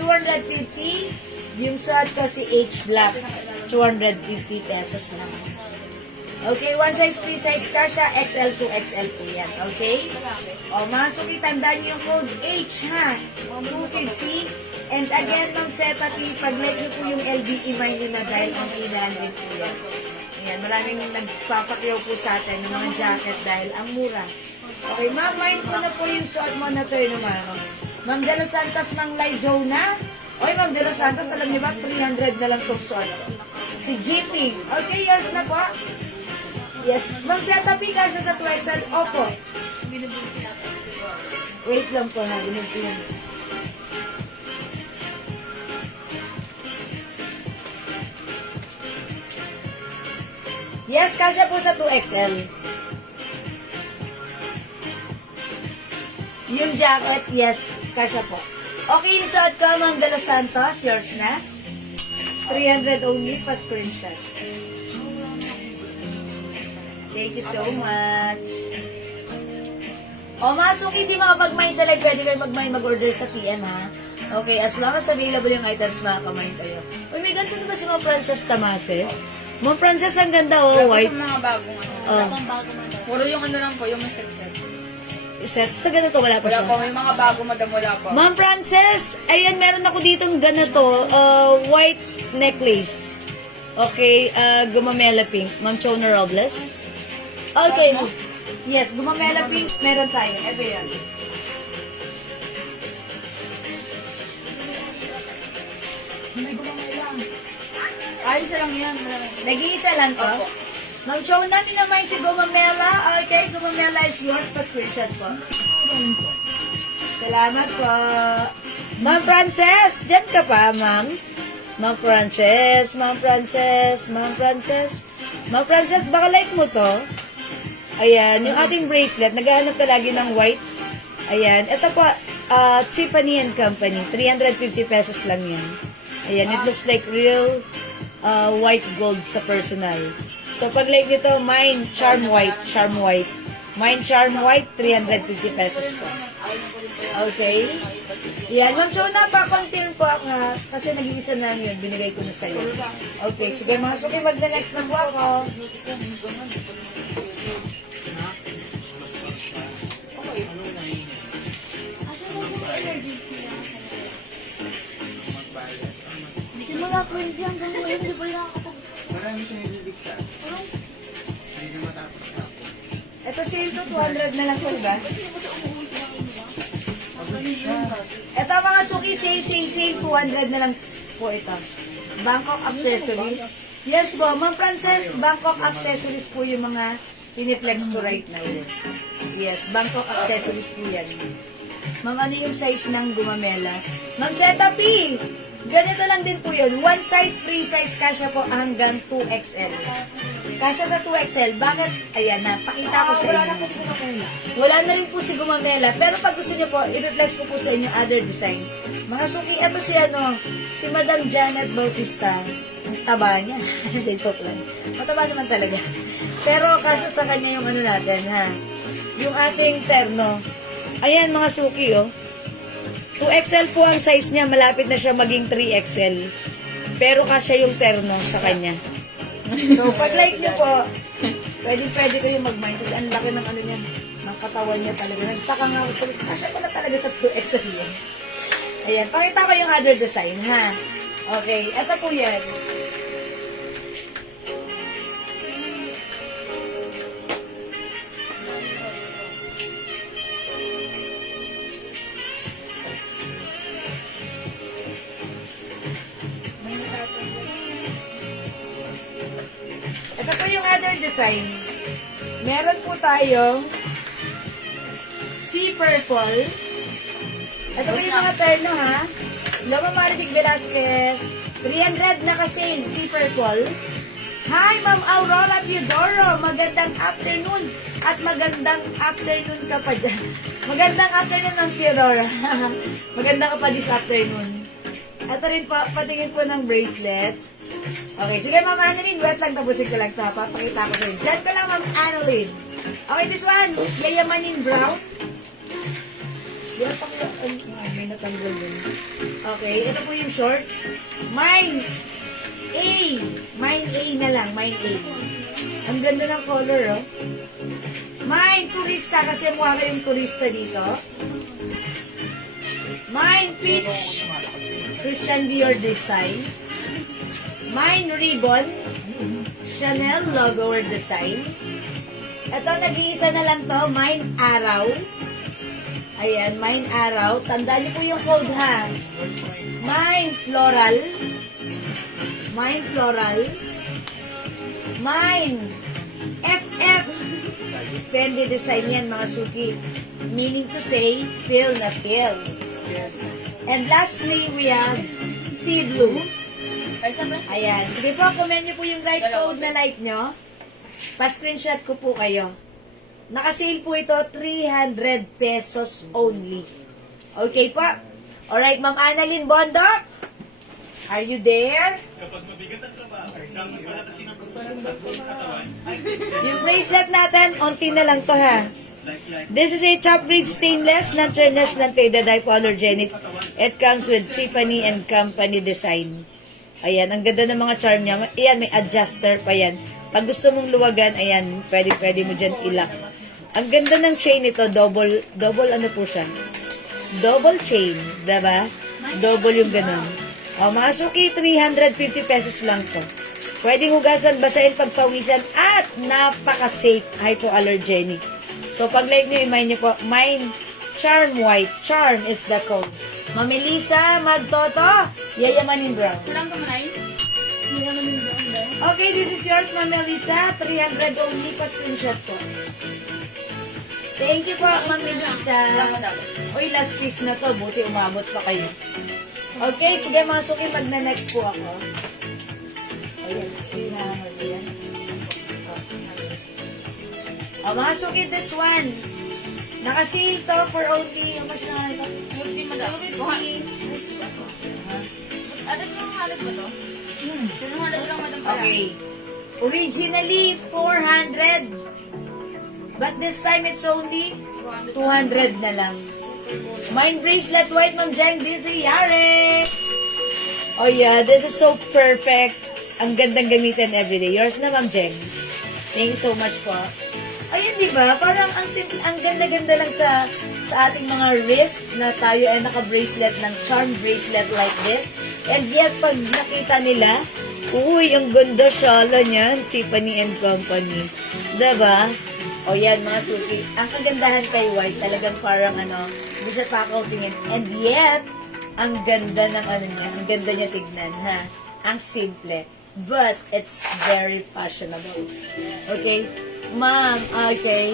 250. Yung suot ko si H Black, 250 pesos lang. Okay, one size, free size kasha, XL to XL po yan. Okay? O, mga suki, tandaan niyo yung code H, ha? 250. And again, Ma'am Zeta P, pag-like niyo po yung LB, i-mind nyo na dahil ang inahandin po yan. Ayan, maraming nagpapakyaw po sa atin ng mga jacket dahil ang mura. Okay, ma'am, mind ko na po yung suot mo na to, yun naman. Ma'am De Los Santos, Mang Lai Jonah. Oy, Ma'am De Los Santos, alam niyo ba, 300 na lang itong suot. Si GP. Okay, yours na po. Yes. Ma'am Zeta P, kasya sa 2XL. Opo. Wait lang po ha, binigyan. Yes, kasya po sa 2XL. Yung jacket, yes, kasya po. Okay, yung suot ko, Ma'am De Los Santos, yours na. 300 only, pa-screenshot. Thank you so much. O, masuki, di makapag-mind sa live, pwede kayo mag-order sa PM, ha? Okay, as long as available yung items, makakamind kayo. Uy, may ganito na ba si Ma'am Frances Tamase? Ma'am Frances, ang ganda, oh, white. Yung mga bagong ano. Oh. Puro yung ano lang po, yung set. Set. Sa ganito, wala pa Wala siya. po, yung mga bago, madam, wala po. Ma'am Frances, ayan, meron ako ditong ganito, white necklace. Okay, gumamela pink. Ma'am Chona Robles. Okay. Yes, gumamela pink, meron tayo. Ito yan. Ayos lang yan. Nag-iisa lang to. Ma'am Chona, minamind si gumamela. Okay, gumamela is yours. Pa-screenshot po. Salamat po. Ma'am Frances, dyan ka pa, ma'am? Ma'am Frances, Ma'am Frances, Ma'am Frances. Ma'am Frances, baka like mo to. Ayan, yung ating bracelet, naghahanap ka lagi ng white. Ayan, ito po, Tiffany & Company, 350 pesos lang yan. Ayan, it looks like real white gold sa personal. So, pag like nito, mine, charm white, charm white. Mine, charm white, 350 pesos po. Okay. Yan, Ma'am Chona, pa-confirm po ako ha. Kasi nag-iisa na yun, binigay ko na sa'yo. Okay, sige mga suki, mag-next na po ako. Simula po hindi hanggang ngayon, hindi pa rin nakakapag... Marami siya nililigtas. Hindi na matapos na ako. Ito sale to, 200 na lang po, diba? Ito mga suki, sale, 200 na lang po ito. Bangkok accessories. Yes po, Ma'am Frances, Bangkok accessories po yung mga piniplex ko right now. Yes, Bangkok accessories po yan. Ma'am, ano yung size ng gumamela? Ma'am Zeta P! Ganito lang din po yun. One size, free size, kasya po hanggang 2XL. Kasya sa 2XL. Bakit? Ayan na, pakita ko sa inyo. Wala na rin po si gumamela. Pero pag gusto nyo po, i-reflex ko po sa inyo other design. Mga suki, ito si Madam Janet Bautista. Ang taba niya. Hindi, joke lang. Mataba naman talaga. Pero kasya sa kanya yung ano natin, ha? Yung ating terno. Ayan, mga suki, oh. 2XL po ang size niya. Malapit na siya maging 3XL. Pero kasya yung terno sa kanya. So, pag like niyo po, pwede kayo mag-mind. Kasi ang laki ng ano niya, ng katawan niya talaga. Nagtaka nga ako sa kasya pala talaga sa 2XL yun. Ayan, pakita ko yung other design, ha? Okay, eto po yan. Ito po yung other design. Meron po tayong sea purple. Ito po yung mga terno, ha? Loma Marvic Velasquez. 300 na ka-sale, sea purple. Hi, Ma'am Aurora Teodoro. Magandang afternoon. At magandang afternoon ka pa dyan. Magandang afternoon, Ma'am Teodoro. Maganda ka pa this afternoon. Ito rin po, patingin po ng bracelet. Okay, sige Ma'am Annalyn, wait lang, tapusin ko lang ito. Papakita ko rin. Diyan ko lang Ma'am Annalyn. Okay, this one, yayamanin brown. Di ba pa may natanggol din. Okay, ito po yung shorts. Mine A na lang, mine A. Ang ganda ng color, oh. Mine turista, kasi mukha kayong turista dito. Mine peach, Christian Dior design. Mine ribbon, Chanel logo or design. Ito, nag-iisa na lang to. Mine araw. Ayan, mine araw. Tandaan niyo po yung code, ha. Mine floral. Mine floral. Mine FF. Fendi design yan, mga suki. Meaning to say, feel na feel. Yes. And lastly, we have sea blue. Ayan. Sige po, comment nyo po yung right code na like nyo. Pa-screenshot ko po kayo. Naka-sale po ito, 300 pesos only. Okay po? Alright, Ma'am Annalyn Bondok. Are you there? Yung bracelet natin, onti na lang to, ha. This is a top grade stainless, non-tarnished, non-faded, hypoallergenic. It comes with Tiffany and Company design. Ayan, ang ganda ng mga charm niya. Ayan, may adjuster pa yan. Pag gusto mong luwagan, ayan, pwede mo dyan ilak. Ang ganda ng chain nito, double ano po siya? Double chain, diba? Double yung ganun. O, mga suki, 350 pesos lang to. Pwedeng hugasan, basahin, pagpawisan, at napaka-safe, hypoallergenic. So, pag like nyo, i-mind nyo po, mine, charm white, charm is the code. Mamelisa, Magtoto, yayamanin brown. Salang ka manay? Yayamanin brown ba? Okay, this is yours, Mamelisa. 300 only pa screenshot ko. Thank you po, Mamelisa. Uy, last piece na to. Buti umabot pa kayo. Okay, sige mga suki, magna-next po ako. Ayan, ayan. Mga suki, this one. Naka-sale to for only, how much na ito? Hindi madami. Ano yung halag ba to? Sinuhalag lang madam pala. Okay. Originally, 400. But this time, it's only 200 na lang. Mine bracelet white, Ma'am Jeng. This is Yare. Oh yeah, this is so perfect. Ang gandang gamitin everyday. Yours na, Ma'am Jeng. Thank you so much po. Ayun, di ba? Parang ang ganda-ganda lang sa ating mga wrist na tayo ay naka-bracelet ng charm bracelet like this. And yet, pag nakita nila, uy, ang ganda shala niyan, Tiffany and Company. Diba? O yan, mga suki. Ang kagandahan kay white, talagang parang hindi siya takaw-tingin. And yet, ang ganda ng niya, ang ganda niya tignan, ha? Ang simple. But, it's very fashionable. Okay? Ma'am, okay.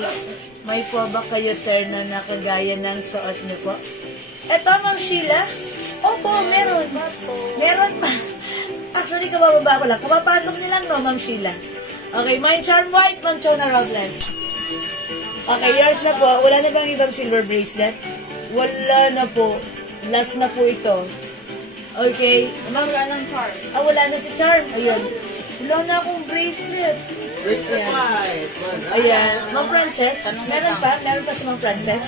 May po ba kayo terno na kagaya ng suot niyo po? Eto, Ma'am Sheila. Opo, meron. Meron pa. Actually, kabababa ko lang. Kapapasok nilang to, Ma'am Sheila. Okay, Mind Charm White, Ma'am Chona Robles. Okay, yours na po. Wala na bang ibang silver bracelet? Wala na po. Last na po ito. Okay. Ma'am, wala na si Charm. Ayan. Wala na akong bracelet. Bracelet Ayan. white. Ayan. Ma'am Princess, meron pa? Meron pa si Ma'am Princess?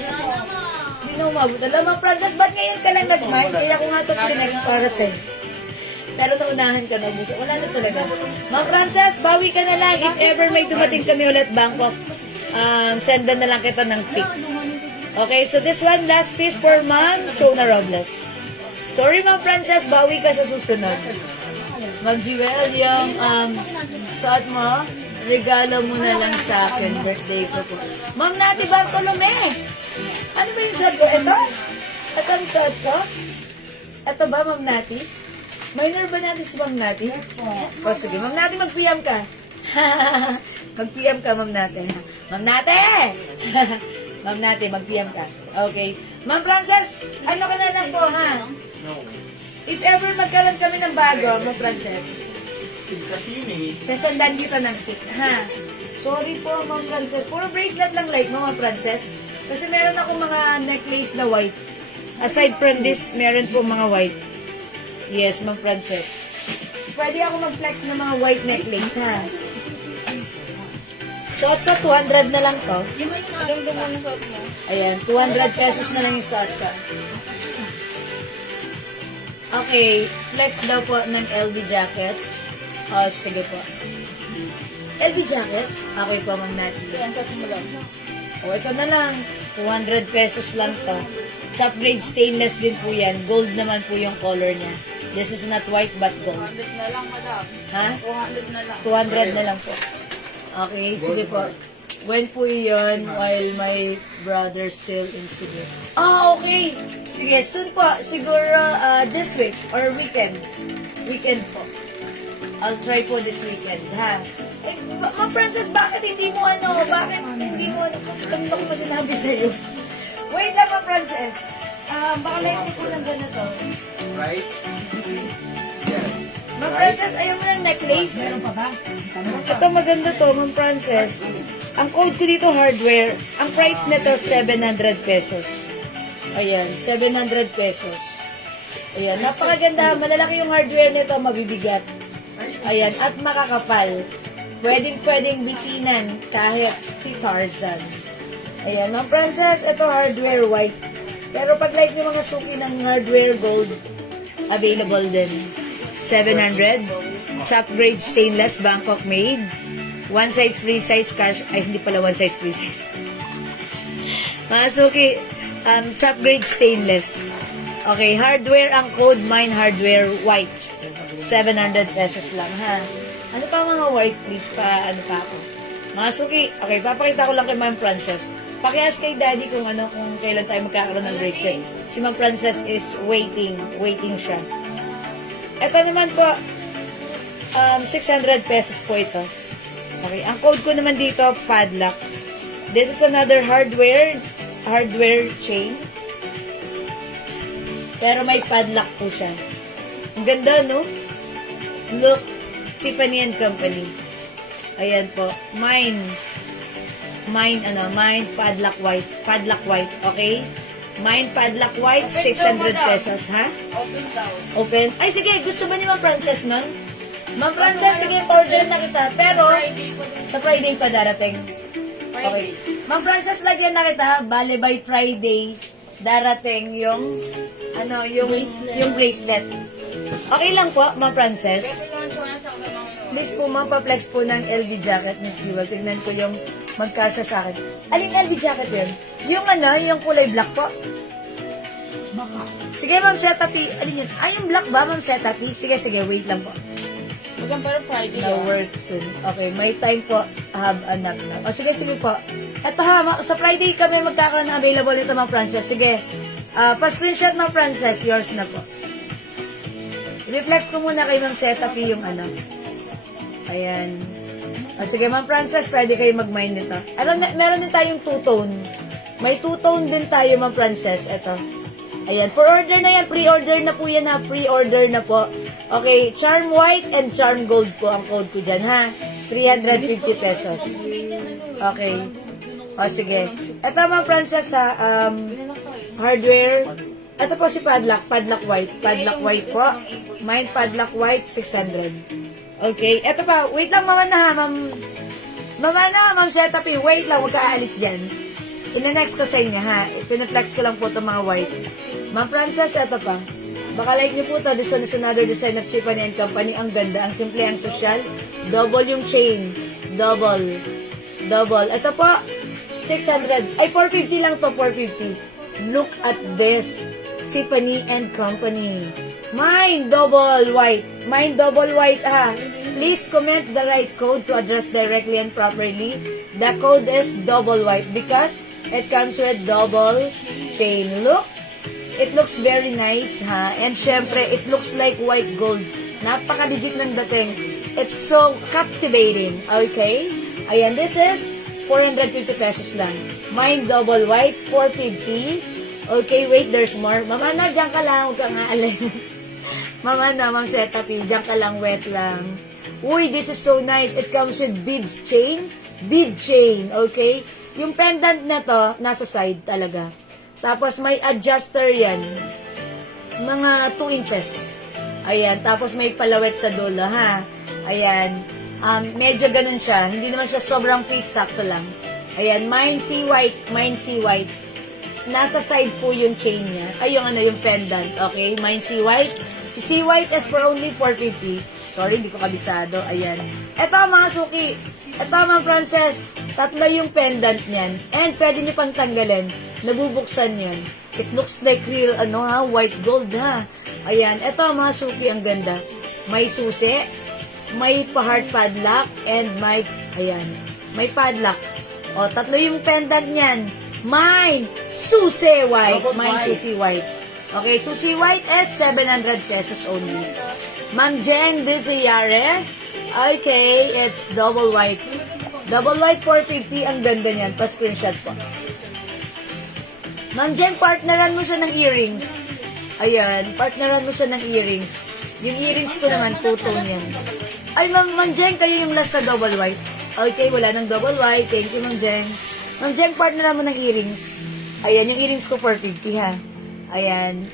Hindi na umabot. Alam, Ma'am Princess, ba't ngayon ka lang nag-mind? Kaya ko nga ito pinex para sa'yo. Pero naunahan ka na, buso. Wala na talaga. Ma'am Princess, bawi ka na lang. If ever may dumating kami ulit, Bangkok, sendan na lang kita ng pics. Okay, so this one, last piece for Ma'am Chona Robles. Sorry, Ma'am Princess, bawi ka sa susunod. Ma'am Jewel, yung suot mo, regalo mo na lang sa akin. Birthday ko po. Ma'am Nati Bartolome, ano ba yung suot ko? Ito? Ito ang suot ko? Ito ba, Ma'am Nati? Minor ba natin si Ma'am Nati? O sige, Ma'am Nati, mag-PM ka. Mag-PM ka, Ma'am Nati. Ma'am Nati! Ma'am Nati, mag-PM ka. Okay. Ma'am Frances, ano ka na lang po, ha? No. If ever magkaroon kami ng bago, Ma'am Frances, Kasi yun eh. sasandan kita ng pic, ha? Sorry po, Ma'am Frances. Puro bracelet lang like mo, Ma'am Frances. Kasi meron ako mga necklace na white. Aside from this, meron po mga white. Yes, Ma'am Frances. Pwede ako mag-flex ng mga white necklace, ha? Suot ko, 200 na lang to. Maganda mo yung suot mo. Ayan, 200 pesos na lang yung suot ko. Okay, flex daw po ng LV jacket. Oh, sige po. LV jacket? Okay po, Ma'am Nati. Yan, suot mo lang. O, ito na lang. 200 pesos lang to. Top grade stainless din po yan. Gold naman po yung color niya. This is not white but gold. 200 na lang, madam. Ha? 200 na lang. 200 na lang po. Okay, sige po. When po yun while my brother still in Cebu? Ah, okay. Sige, soon po. Siguro this week or weekend. Weekend po. I'll try po this weekend, ha? Eh, Ma'am Princess, bakit hindi mo ano? Bakit hindi mo ano? Kanina ko pa sinabi sa'yo. Wait lang, Ma'am Princess. Baka lang po ng ganito. Right? Yes. Ma'am Princess, ayaw mo ng necklace? Meron pa ba? Ito maganda to, Ma'am Princess. Ang code ko dito, hardware. Ang price nito, 700 pesos. Ayan, 700 pesos. Ayan, napakaganda. Malalaki yung hardware nito, mabibigat. Ayan, at makakapal. Pwedeng bitinan kahit si Tarzan. Ayan, Ma'am Princess, ito hardware white. Pero pag like yung mga suki ng hardware gold, available din. 700. Top grade stainless, Bangkok made. One size free size cash. Ay, hindi pala one size free size. Mga suki, top grade stainless. Okay, hardware ang code, mine hardware white. 700 pesos lang, ha? Ano pa mga white, please? Ano pa ako? Mga suki, okay, papakita ko lang kay Ma'am Princess. Pakias kay Daddy kung kailan tayo magkakaroon ng bracelet. Si Ma'am Princess is waiting siya. Ito naman po, 600 pesos po ito. Okay, ang code ko naman dito, padlock. This is another hardware chain. Pero may padlock po siya. Ang ganda, no? Look, Tiffany & Company. Ayan po. Mine padlock white, okay? Mine padlock white, 600 pesos, ha? Open daw. Open. Ay, sige, gusto ba ni Ma'am Princess nun? Ma'am Princess, sige, order na kita. Pero, Friday po. sa Friday pa darating. Friday. Okay. Ma'am Princess, lagyan na kita. Bale, by Friday, darating yung bracelet. Okay lang po, Ma'am Princess. Kasi lang siya sa mga Please po, Ma'am, pa-flex po ng LV jacket ni Jewel. Tignan ko yung magkasya sa akin. Alin LV jacket yun? Yung kulay black po. Sige, Ma'am Setapi. Alin yun? Yung black ba, Ma'am Setapi? Sige, wait lang po. Magandang pero Friday. Na work soon. Okay, may time po. Have a nap now. O, sige po. Eto ha, sa Friday kami magkakaroon ng available nito, Ma'am Frances. Sige. Pa-screenshot, Ma'am Frances. Yours na po. I-reflex ko muna kay Ma'am Setapi yung Ayan. O, sige, Ma'am Frances, pwede kayo mag-mine nito. Meron din tayong two-tone. May two-tone din tayo, Ma'am Frances. Eto. Ayan, for order na yan, pre-order na po yan ha, pre-order na po. Okay, Charm White and Charm Gold po ang code ko dyan ha. 350 pesos. Okay. O sige. Ito mga Princess ha, hardware. Ito po si Padlock, Padlock White. Padlock White po. Mine Padlock White, 600. Okay, ito pa, wait lang mama na ha, ma'am Setapi, wait lang, huwag ka aalis dyan. Ina-next ko sa inyo ha, pinaplex ko lang po itong mga white. Ma'am Princess, ito pa. Baka like niyo po ito, this one is another design of Tiffany & Company. Ang ganda, ang simple, ang social. Double yung chain. Double. Ito po, 600. Ay, 450 lang to, 450. Look at this. Tiffany & Company. Mine double white. Mine double white ha. Please comment the right code to address directly and properly. The code is double white because it comes with double chain. Look. It looks very nice, ha? And syempre, it looks like white gold. Napaka-legit ng dating. It's so captivating, okay? Ayan, this is 450 pesos lang. Mine double white, 450. Okay, wait, there's more. Mama na, dyan ka lang, huwag kang aalis. Mama na, Ma'am Setapi, dyan ka lang, wet lang. Uy, this is so nice. It comes with beads chain. Bead chain, okay? Yung pendant na to, nasa side talaga. Tapos may adjuster yan. Mga 2 inches. Ayan. Tapos may palawet sa dulo, ha? Ayan. Medyo ganun siya. Hindi naman siya sobrang fit. Sakto lang. Ayan. Mine C white. Mine C white. Nasa side po yung chain niya. Ay, yung yung pendant. Okay? Mine C white. Si C white is for only 450. Sorry, hindi ko kabisado. Ayan. Ito, mga suki. Ito, mga Princess. 3 yung pendant niyan. And pwede nyo pang tanggalin. Nabubuksan yan. It looks like real, white gold, ha. Ayan. Ito, mga suki, ang ganda. May susi, may pa-heart padlock, and may padlock. O, 3 yung pendant niyan. May susi white. May susi white. Okay, susi white is 700 pesos only. Ma'am Jen Desirare. Okay, it's double white. Double white 450. Ang ganda niyan. Pa-screenshot po. Ma'am Jen, partneran mo siya ng earrings. Ayan, partneran mo siya ng earrings. Yung earrings ko naman, two-tone yan. Ay, Ma'am Jen, kayo yung last sa double white. Okay, wala ng double white. Thank you, Ma'am Jen. Ma'am Jen, partneran mo ng earrings. Ayan, yung earrings ko 450, ha. Ayan.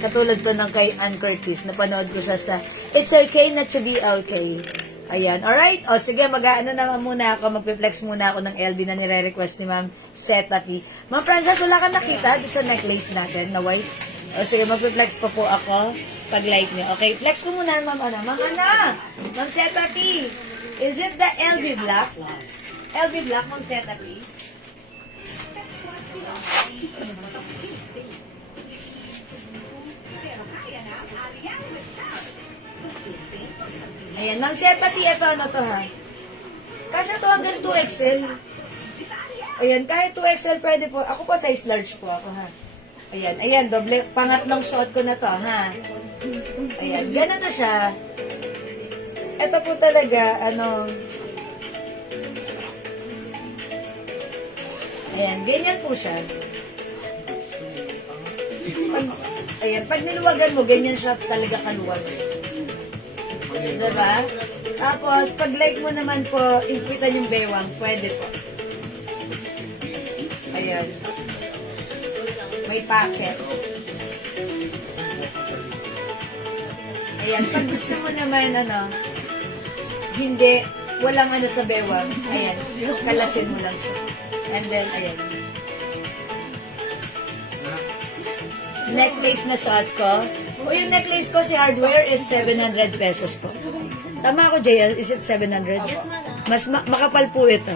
Katulad to ng kay Ann Curtis. Napanood ko siya sa It's Okay Not to Be Okay. Ayan, alright? O, sige, mag-aano naman muna ako, magpe-flex muna ako ng LD na nire-request ni Ma'am Setapi. Ma'am Princess, wala ka nakita doon sa necklace natin na white? O, sige, magpe-flex pa po ako pag like nyo. Okay, flex ko muna, Ma'am Ana. Ma'am Setapi, is it the LB Black? LB Black, Ma'am Setapi? Ayan, Ma'am Setapi, ito to ha. Kasya to hanggang 2XL. Ayan, kahit 2XL pwede po. Ako po size large po ako ha. Ayan, doble, pangatlong suot ko na to ha. Ayan, ganito siya. Ito po talaga, ayan, ganyan po siya. Pag niluwagan mo, ganyan siya talaga kaluwag. Diba? Tapos, pag like mo naman po, ipitan yung bewang, pwede po. Ayan. May packet. Ayan. Pag gusto mo naman, hindi, walang sa bewang. Ayan. Kalasin mo lang po. And then, ayan. Necklace na suot ko. O yung necklace ko, si hardware is 700 pesos po. Tama ako, JL? Is it 700? Yes, madam. Mas makapal po ito.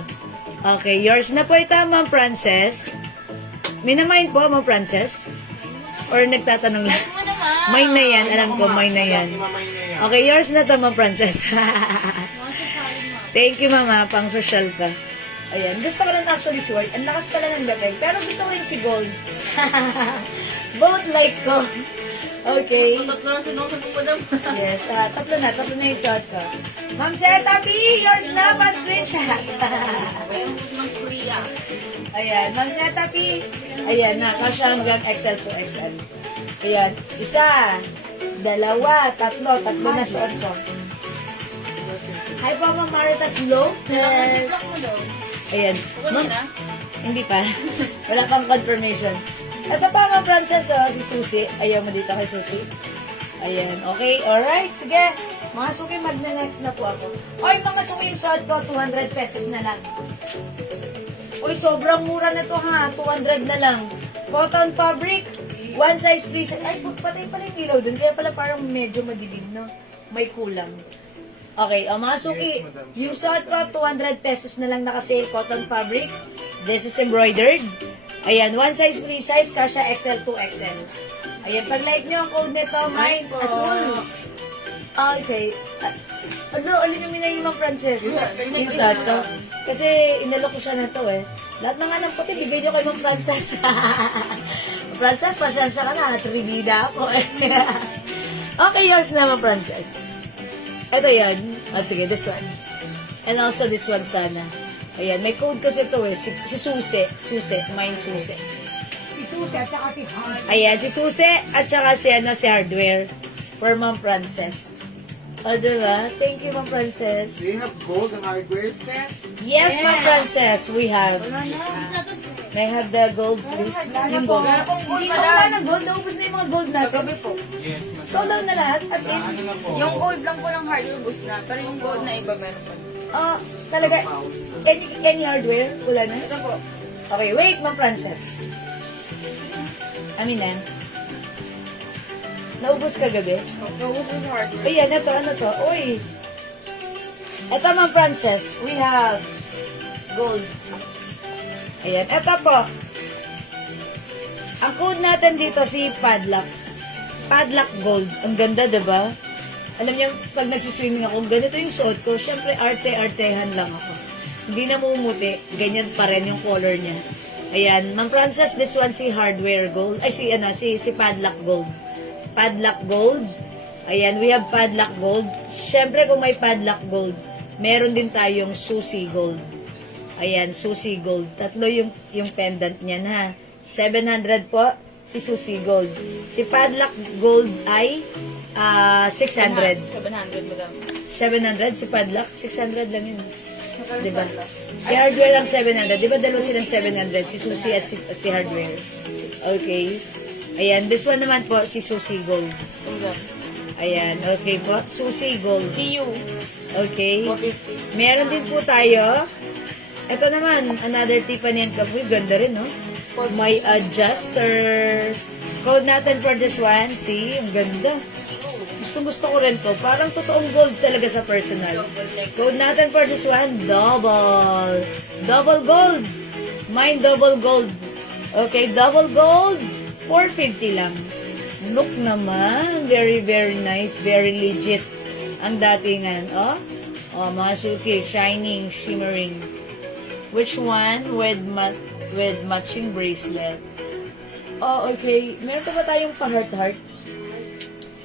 Okay, yours na po ito, Ma'am Princess. Minamind po, Ma'am Princess? Or nagtatanong lang? Mine na yan, alam ko, mine na yan. Okay, yours na to, Ma'am Princess. Thank you, Mama. Pang social ka. Ayan, gusto ko rin actually si Ward. Ang lakas pala ng dating. Pero gusto ko rin si Gold. Both like ko. Okay. Tatlo na sinusunod ko na. Yes, tatlo na yung suot ko. Ma'am Zeta P, yours na, pa-screenshot. Yung ng Korea. Ayan, Ma'am Zeta P. Ayan na, kasya hanggang XL to XL. Ayan, isa, dalawa, tatlo na suot ko. Hi po, Ma'am Maritas Lopez. Block mo daw. Ayan, Kukunin na. hindi pa. Wala pang confirmation. Ito pa, Ma'am Frances, si Susi. Ayaw mo dito kay Susi. Ayan, okay, alright, sige. Mga suki, magna-next na po ako. Oy, mga suki, yung suot ko, 200 pesos na lang. Uy, sobrang mura na to ha, 200 na lang. Cotton fabric, one size free size. Ay, patay pala yung ilaw dun, kaya pala parang medyo madilim, no? May kulang. Okay, mga suki, yung suot ko, 200 pesos na lang nakasale, cotton fabric. This is embroidered. Ayan, one size free size, kasha XL to XL. Ayan, pag-like nyo ang code nito, mine, Azul. Okay. Alin yung minayin mo, Frances? Yung suot ko. Kasi inalok ko siya na to eh. Lahat na nga ng puti, bigay nyo kay Ma'am Frances. Frances, pasensya ka na, tribida ako eh. Okay, yours na, Ma'am Frances. Ito yan. Sige, this one. And also this one sana. Ayan, may code kasi to eh. Si Susi. Susi. Mine Susi. Si Susi at saka si Han. Ayan, si Susi at saka si Hardware for Ma'am Frances. O, diba? Thank you, Ma'am Frances. Do you have gold and hardware set? Yes, Ma'am Frances, we have. May I have the gold, please? Yung gold. Wala pong gold, Hindi madam. pa wala ng gold. Naubos na yung mga gold natin. Kagabi po. Yes, madam. Sold out na lahat. As in, Ano na po? Yung gold lang po ng hardware boost na. Pero yung gold na iba meron pa. talaga, any hardware? Wala na? Ito po. Okay, wait, Ma'am Frances. Amin na. Naubos kagabi? Naubos ko sa hardware. Ayan, ano to? Uy! Ito, Ma'am Frances, we have gold. Ayan, ito po. Ang code natin dito, si Padlock. Padlock Gold. Ang ganda, diba? Alam niyo, pag nagsiswimming ako, ganito yung suot ko. Siyempre, arte-artehan lang ako. Hindi na mumuti. Ganyan pa rin yung color niya. Ayan, Ma'am Frances, this one si Hardware Gold. Ay, si Padlock Gold. Padlock Gold. Ayan, we have Padlock Gold. Siyempre, kung may Padlock Gold, meron din tayong Susi Gold. Ayan, Susi Gold. Tatlo yung pendant niyan, ha. 700 po, si Susi Gold. Si Padlock Gold ay 600. 700 madam. 700, si Padlock, 600 lang yun. Magkano Diba? pa lang? Si Hardware ang 700. Diba dalawa silang 700? Si Susi at si Hardware. Okay. Ayan, this one naman po, si Susi Gold. Hanggang. Ayan, okay po. Susi Gold. See you. Okay. 450. Meron din po tayo. Ito naman, another Tiffany & Co. Uy, ganda rin, no? May adjuster. Code natin for this one. See, ang ganda. Gusto ko rin to. Parang totoong gold talaga sa personal. Code natin for this one, double. Double gold. Mine double gold. Okay, double gold. 450 lang. Look naman. Very, very nice. Very legit. Ang datingan. Oh, mga suki. Shining, shimmering. Which one with matching bracelet? Oh, okay. Meron pa ba tayong pa-heart-heart?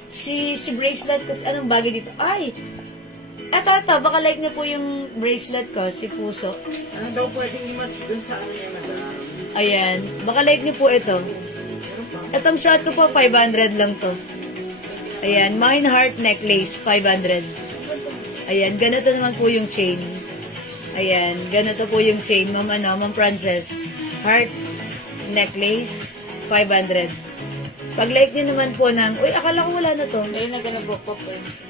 Si bracelet, kasi anong bagay dito? Ay! Eto, baka like niyo po yung bracelet ko, si Puso. Ano daw pwedeng i-match dun sa ano yan, madam? Ayan, baka like niyo po ito. Etong shot ko po, 500 lang to. Ayan, mine heart necklace, 500. Ayan, ganito naman po yung chain. Ayan, ganito po yung chain, Ma'am Frances. Heart necklace, 500. Pag-like nyo naman po ng, uy, akala ko wala na to. Meron na ganun po po.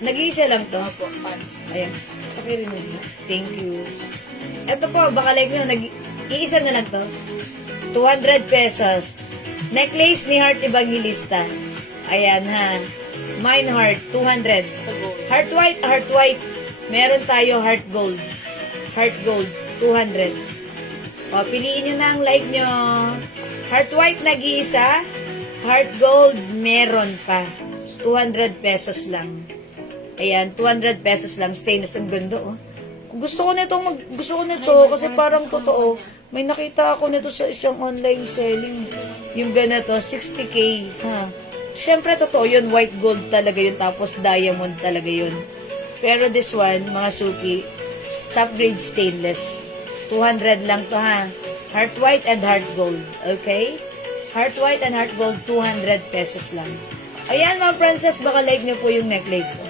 Nag-iisa lang to. Opo, pants. Ayan. Okay rin yun. Thank you. Ito po, baka like nyo, iisa na lang to. 200 pesos. Necklace ni Heart Evangelista. Ayan ha. Mine Heart, 200. Heart white. Meron tayo heart gold. Heart gold, 200. O, piliin nyo na ang like nyo. Heart white, nag-iisa. Heart gold, meron pa. 200 pesos lang. Ayan, 200 pesos lang. Stainless, ang ganda, oh. Gusto ko nito kasi parang totoo. May nakita ako nito sa isang online selling. Yung ganito, 60K, ha. Syempre, totoo yun. White gold talaga yun. Tapos, diamond talaga yun. Pero this one, mga suki, top grade stainless. 200 lang to ha. Heart white and heart gold. Okay? Heart white and heart gold, 200 pesos lang. Ayan, mga princess, baka like nyo po yung necklace ko.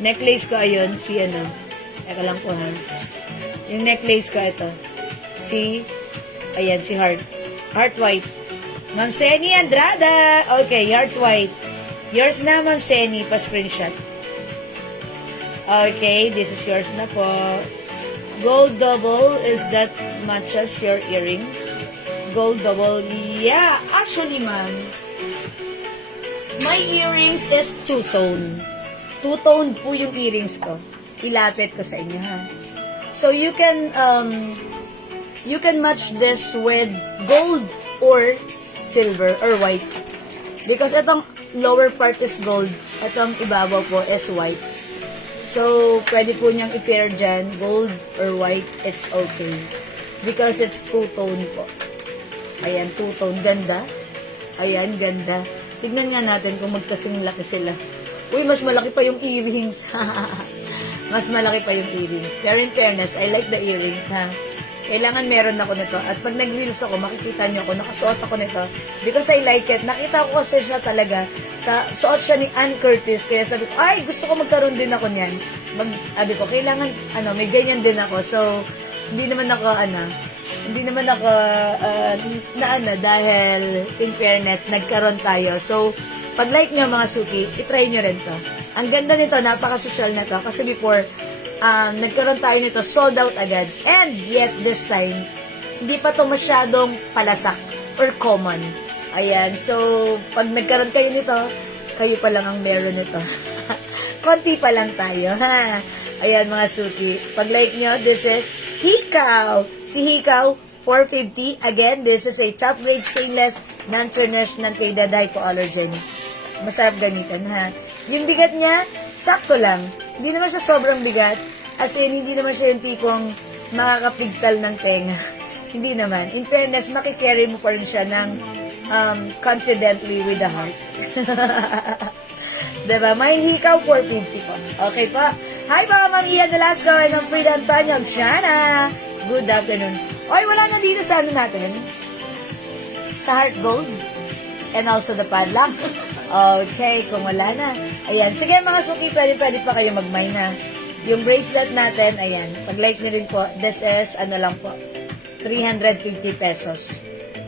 Necklace ko, ayun, si ano. Teka lang po ha. Yung necklace ko, ito. Si, ayan, si heart. Heart white. Ma'am Seni Andrada. Okay, heart white. Yours na, Ma'am Seni. Pa-screenshot. Okay, this is yours na po. Gold double, is that matches your earrings? Gold double, yeah. Actually, ma'am, my earrings is two-tone. Two-tone po yung earrings ko. Ilapit ko sa inyo, ha? So, you can match this with gold or silver or white. Because itong lower part is gold, itong ibabaw po is white. So, pwede po niyang i-pair dyan, gold or white, it's okay. Because it's two-tone po. Ayan, two-tone. Ganda. Ayan, ganda. Tignan nga natin kung magkasing laki sila. Uy, mas malaki pa yung earrings. Mas malaki pa yung earrings. Pero in fairness, I like the earrings, ha? Kailangan meron ako nito. At pag nag-reels ako, makikita niyo ako, nakasuot ako nito. Because I like it. Nakita ko kasi siya talaga. Suot siya ni Ann Curtis. Kaya sabi ko, ay, gusto ko magkaroon din ako niyan. Sabi ko, kailangan, may ganyan din ako. So, hindi naman ako, dahil in fairness, nagkaroon tayo. So, pag like nyo mga suki, itry nyo rin to. Ang ganda nito, napaka-social na to. Kasi before, nagkaroon tayo nito, sold out agad. And yet, this time, hindi pa to masyadong palasak or common. Ayan, so, pag nagkaroon kayo nito, kayo pa lang ang meron nito. Konti pa lang tayo, ha? Ayan, mga suki. Pag like nyo, this is Hikaw. Si Hikaw, 450. Again, this is a top grade stainless, non-tarnished, non-faded, hypoallergenic. Masarap gamitin, ha? Yung bigat niya, sakto lang. Hindi naman siya sobrang bigat. As in, hindi naman siya yung tipong makakapigtal ng tenga. Hindi naman. In fairness, makikarry mo pa rin siya ng confidently with the heart. Diba? May Hikaw, 450 po. Okay po. Hi po, Ma'am Ian Velasco and Ma'am Frida Antonio. Shana. Good afternoon. Oy, wala na dito sa ano natin? Sa heart gold. And also the padlock. Okay, kung wala na. Ayan. Sige mga suki, pwede pa kayo mag-mine na. Yung bracelet natin, ayan. Pag-like nyo rin po, this is, lang po, 350 pesos.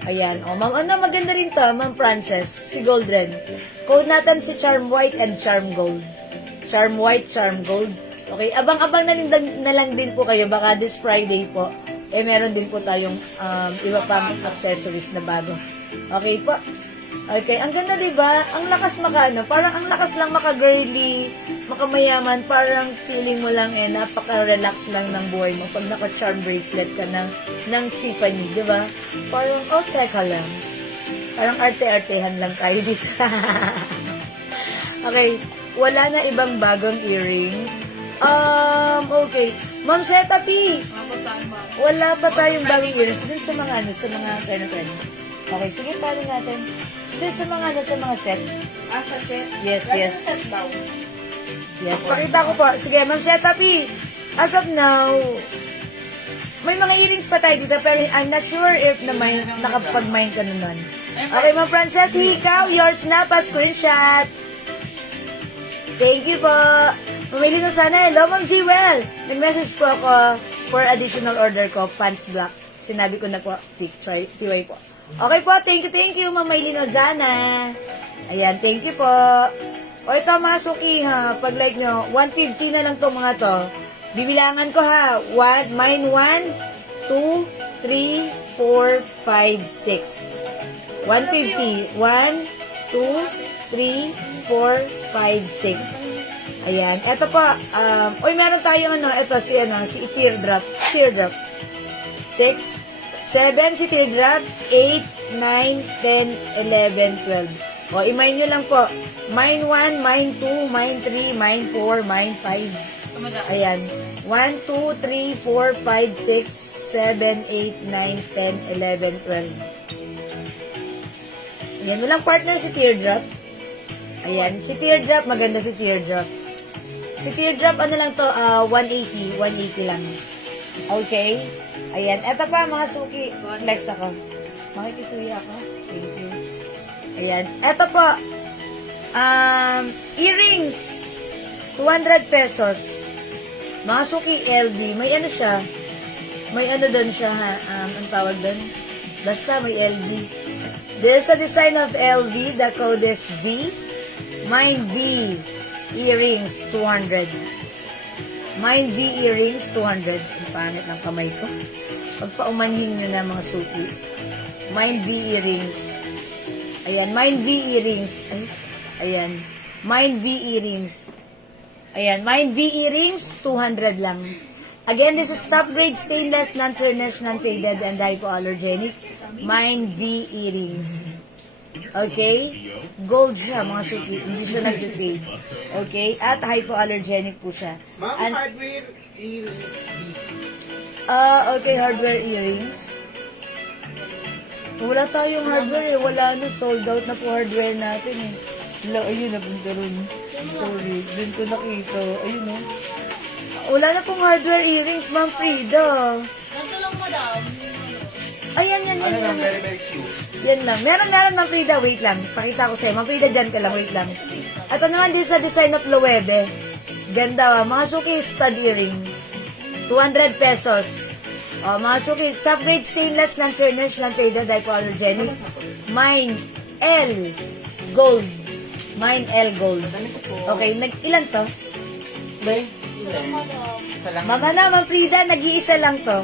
Ayan. O, ma'am, maganda rin to, Ma'am Frances. Si Gold rin. Code natin si Charm White and Charm Gold. Charm White, Charm Gold. Okay, abang-abang na lang din po kayo. Baka this Friday po, meron din po tayong iba pang accessories na bago. Okay po. Okay, ang ganda, diba? Ang lakas parang ang lakas lang maka-girly, makamayaman, parang feeling mo lang napaka-relax lang ng buhay mo pag naka-charm bracelet ka ng Tiffany, diba? Parang, teka lang. Parang arte-artehan lang tayo dito. Okay, wala na ibang bagong earrings. Okay. Ma'am Zeta P, wala pa tayong bagong earrings. Dun sa mga trend. Okay, sige, paano natin? Dun sa mga set. Sa set? Yes. Set daw. Yes, pakita ko po. Sige, Ma'am Zeta P, as of now, may mga earrings pa tayo dito, pero I'm not sure if nakapag-mine ka naman. Okay, Ma'am Frances, Hikaw, yours na, pa-screenshot. Thank you po. Mamili na sana. Hello, Ma'am Jewel. Nag-message po ako for additional order ko, pants black. Sinabi ko na po, TY po. Okay po, thank you, Ma'am Maylin Ozana. Ayan, thank you po. O ito mga suki ha, pag like nyo, 150 na lang to mga to. Bibilangan ko ha, mine 1, 2, 3, 4, 5, 6. 150, 1, 2, 3, 4, 5, 6. Ayan, eto po, meron tayong si teardrop. 6, 7 si teardrop, 8, 9, 10, 11, 12. O, i-mine nyo lang po. Mine 1, mine 2, mine 3, mine 4, mine 5. Ayan. 1, 2, 3, 4, 5, 6, 7, 8, 9, 10, 11, 12. Ayan, walang partner si teardrop. Ayan. Si Teardrop, maganda si Teardrop. Si Teardrop, ano lang to, 180. 180 lang. Okay? Ayan. Eto pa, mga suki. Flex ako. Makikisuya ako. Thank you. Ayan. Eto po. Earrings. 200 pesos. Mga suki, LD. May ano siya. May ano doon siya, ha? Ang tawag doon? Basta may LD. This is a design of LV. The code is V. Mine V. Earrings, 200. Mine V earrings, 200. Ang pangit ng kamay ko. Pagpaumanhin nyo na mga suki. Mine V earrings. Ayan, Mine V earrings. Ay, ayan. Mine V earrings. Ayan, Mine V earrings, 200 lang. Again, this is top grade stainless, non-tarnished, non-faded, and hypoallergenic. Mine V earrings. Okay? Gold siya, mga suki. Hindi siya nag-fade. Okay? At hypoallergenic po siya. Ma'am, And, hardware earrings. okay, hardware earrings. Wala tayong hardware eh. Wala na, sold out na po hardware natin eh. Wala, ayun, napunta rin. Sorry, dun ko nakita. Ayun oh. Wala na pong hardware earrings, Ma'am Frida. Nandito lang, madam. Ayan, yan. Very, very cute. Yan lang. Meron, Ma'am Frida. Wait lang. Pakita ko sa'yo. Ma'am Frida, dyan ka lang. Wait lang. Ito naman din sa design of Loewe. Ganda. Mga suki, stud earrings. 200 pesos. Mga suki, top grade stainless, non-tarnished, non-faded, hypoallergenic. Mine L Gold. Mine L Gold. Okay, ilan to? Isa lang. Mama na, Ma'am Frida, nag-iisa lang to.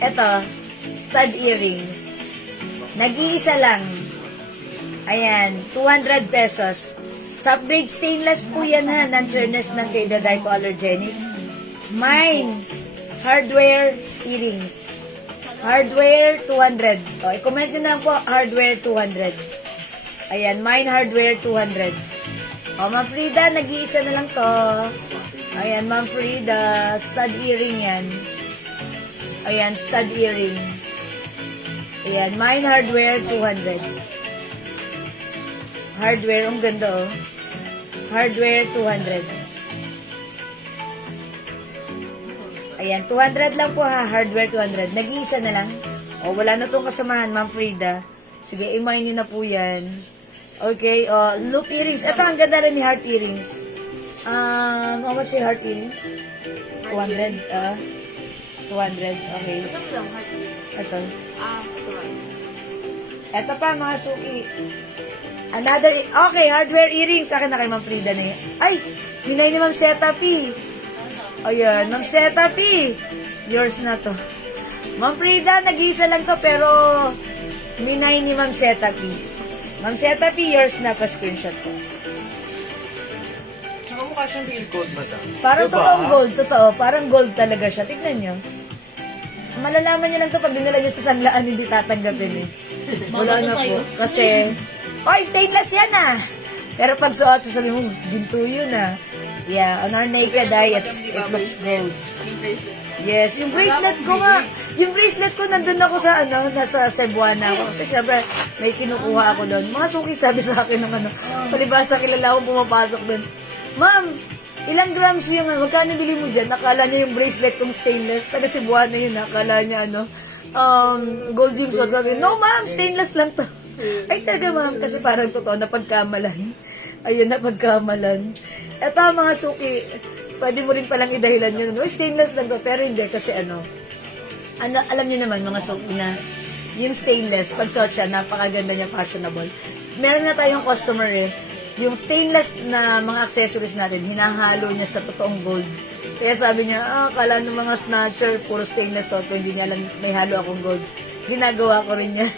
Ito, stud earrings. Nag-iisa lang. Ayan, 200 pesos. Top grade stainless po yan ha, non-tarnished, non-faded, hypoallergenic. Mine, hardware earrings. Hardware, 200. O, i-comment nyo na lang po, hardware, 200. Ayan, mine hardware, 200. O, Ma'am Frida, nag-iisa na lang to. Ayan, Ma'am Frida, stud earring yan. Ayan, stud earring. Ayan, mine hardware, 200. Hardware, ang ganda oh. Hardware, 200. Ayan, 200 lang po ha, hardware 200. Nag-iisa na lang. O, wala na tong kasamahan, Ma'am Frida. Sige, i-mine nyo na po yan. Okay, loop earrings. Ito, ang ganda rin ni heart earrings. How much yung heart earrings? 200, 200, okay. Ito. Ito pa, mga suki. Another, okay, hardware earrings. Akin na kay Ma'am Frida na yun. Ay, hinay ni Ma'am Seta P. Ayan, Ma'am Seta P. Yours na to. Ma'am Frida, nag-iisa lang to, pero minay ni Ma'am Seta P. Ma'am Seta P, yours na pa screenshot ko. Saka mukha siyang real gold, madam. Parang Diba? totoong gold, totoo. Parang gold talaga siya. Tignan nyo. Malalaman nyo lang to pag dinala nyo sa sanlaan, hindi tatanggapin eh. Wala na po. Kasi, stainless yan ah. Pero pag suot, sasabihin mo, ginto yun ah. Yeah, on our naked eye, it looks gold. Yes, yung bracelet ko nga. Yung bracelet ko, nandun ako sa, nasa Cebuana ako. Kasi syempre, may kinukuha ako doon. Mga suki sabi sa akin ng palibasa kilala akong pumapasok doon. Ma'am, ilang grams yung, magkano bili mo dyan? Nakala niya yung bracelet kong stainless. Taga Cebuana yun, nakala niya, gold yung suot. No, ma'am, stainless lang to. Ay, talaga, ma'am, kasi parang totoo, napagkamalan. Ayun, napagkamalan. Eto, mga suki, pwede mo rin palang idahilan yun. Stainless lang to, pero hindi kasi alam niyo naman mga suki na yung stainless, pag suot siya, napakaganda niya, fashionable. Meron na tayong customer yung stainless na mga accessories natin, hinahalo niya sa totoong gold. Kaya sabi niya, akala ng mga snatcher, puro stainless suot ko, hindi niya alam may halo akong gold. Ginagawa ko rin niya.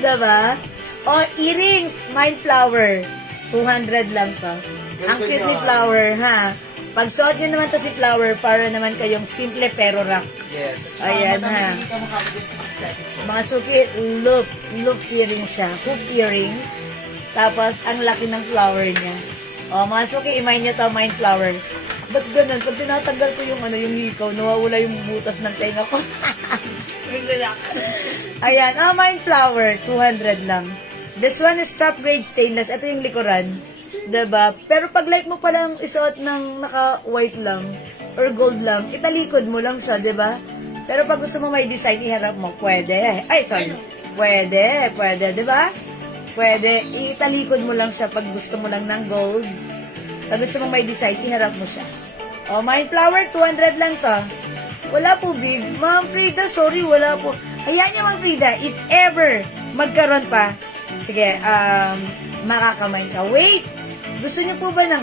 Diba? Earrings, mine flower. 200 lang to. Ang cute ni flower, ha? Pag suot nyo naman to si flower, para naman kayong simple pero rock. Yes. Ayan, ha? Mga suki, loop earring siya. Hoop earrings. Tapos, ang laki ng flower niya. Mga suki, i-mine nyo to, mine flower. Ba't ganun? Pag tinatanggal ko yung hikaw, nawawala yung butas ng tenga ko. Ayan, mine flower, 200 lang. This one is top grade stainless. Ito yung likuran. Diba? Pero pag like mo palang isuot ng naka-white lang or gold lang, italikod mo lang siya, diba? Pero pag gusto mo may design, iharap mo, pwede. Ay, sorry. Pwede, diba? Pwede. Italikod mo lang siya pag gusto mo lang ng gold. Pag gusto mo may design, iharap mo siya. Oh, my flower, 200 lang to. Wala po, big. Ma'am Frida, sorry, wala po. Hayaan niyo, Ma'am Frida, if ever magkaroon pa, sige, makakamay ka. Wait! Gusto niyo po ba ng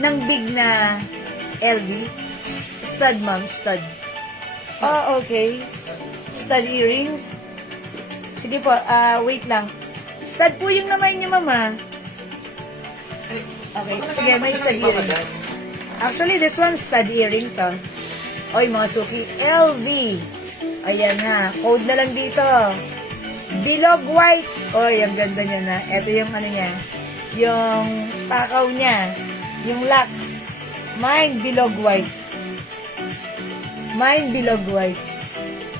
ng big na LV? Stud, ma'am, stud. Oh, okay. Stud earrings. Sige po, wait lang. Stud po yung naman niya, mama. Okay, sige, may stud earrings. Actually, this one, stud earring to. Oy, mga suki, LV. Ayan na, code na lang dito. Bilog white. Oy, ang ganda niya na. Ito yung niya, yung takaw niya, yung lock. Mine, bilog white. Mine, bilog white.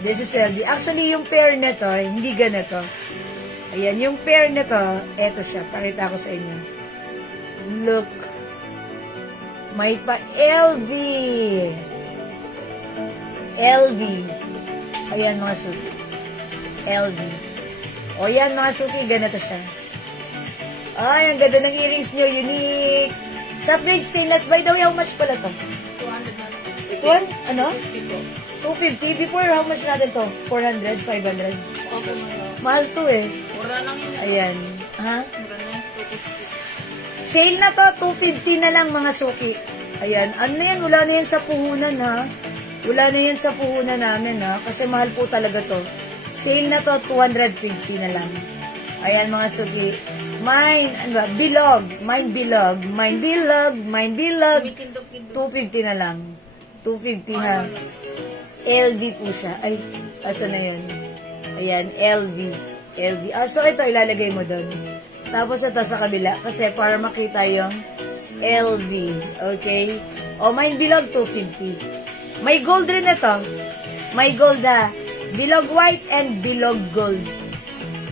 This is LV. Actually, yung pair na to, hindi ganito. Ayan, yung pair na to, eto siya. Pakita ko sa inyo. Look. May pa LV. LV. Ayan, mga suki. LV. O yan, mga suki, ganito siya. Ay, ang ganda ng earrings nyo. Unique. Sa grade stainless, by the way, how much pala to? 200 na. One? Ano? 250. Before, how much natin to? 400? 500? Okay mo. Mahal to eh. Mura lang yun. Ayan. Ha? Mura na yun. 250. Sale na to. 250 na lang, mga suki. Ayan. Ano na yan? Wala na yan sa puhunan, ha? Wala na yan sa puhunan namin, ha? Kasi mahal po talaga to. Sale na to. 250 na lang. Ayan, mga suki. Mine, ano ba? Bilog. Mine bilog. Mine bilog. Mine bilog. Kumikindok-kindok. 250 na lang. 250 ha. LV po siya. Ay, asa na yun? Ayan, LV. LV. Ah, so ito, ilalagay mo doon. Tapos ito sa kabila. Kasi para makita yung LV. Okay? O, may bilog 250. May gold rin ito. May gold ha. Bilog white and bilog gold.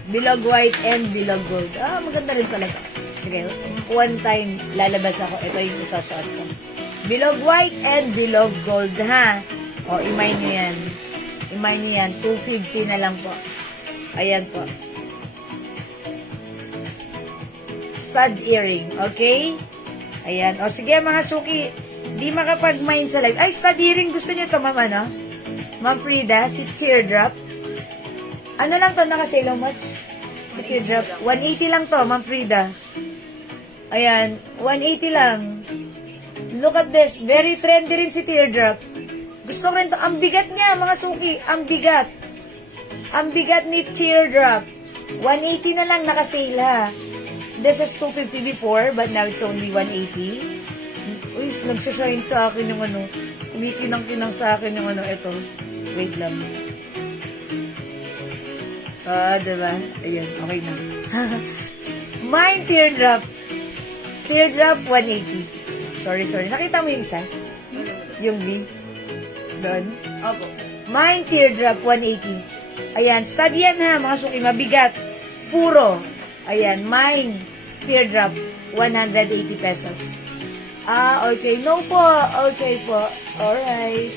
Bilog white and bilog gold. Ah, maganda rin talaga. Sige, one time lalabas ako. Ito yung isasuot ko. Bilog white and bilog gold, ha? O, imay nyo yan. Imay nyo yan. 250 na lang po. Ayan po. Stud earring, okay? Ayan. O, sige mga suki. Di makapag-mine sa live. Ay, stud earring. Gusto nyo to, ma'am, ano? Ma'am Frida, si Teardrop. Ano lang to, naka-sale how much? Si Teardrop. 180 lang to, Ma'am Frida. Ayan, 180 lang. Look at this. Very trendy rin si Teardrop. Gusto ko rin to. Ang bigat niya, mga suki. Ang bigat. Ang bigat ni Teardrop. 180 na lang naka-sale, ha. This is 250 before, but now it's only 180. Uy, nagsashine sa akin yung ano. Kumikinang-kinang sa akin yung ano. Ito. Wait lang. Ah, diba? Ayan, okay na. Mine Teardrop. Teardrop 180. Sorry. Nakita mo yung isa? Yung V? Doon? Opo. Mine Teardrop 180. Ayan, stud yan ha, mga suki, mabigat. Puro. Ayan, mine Teardrop 180 pesos. Ah, okay. No po. Okay po. Alright.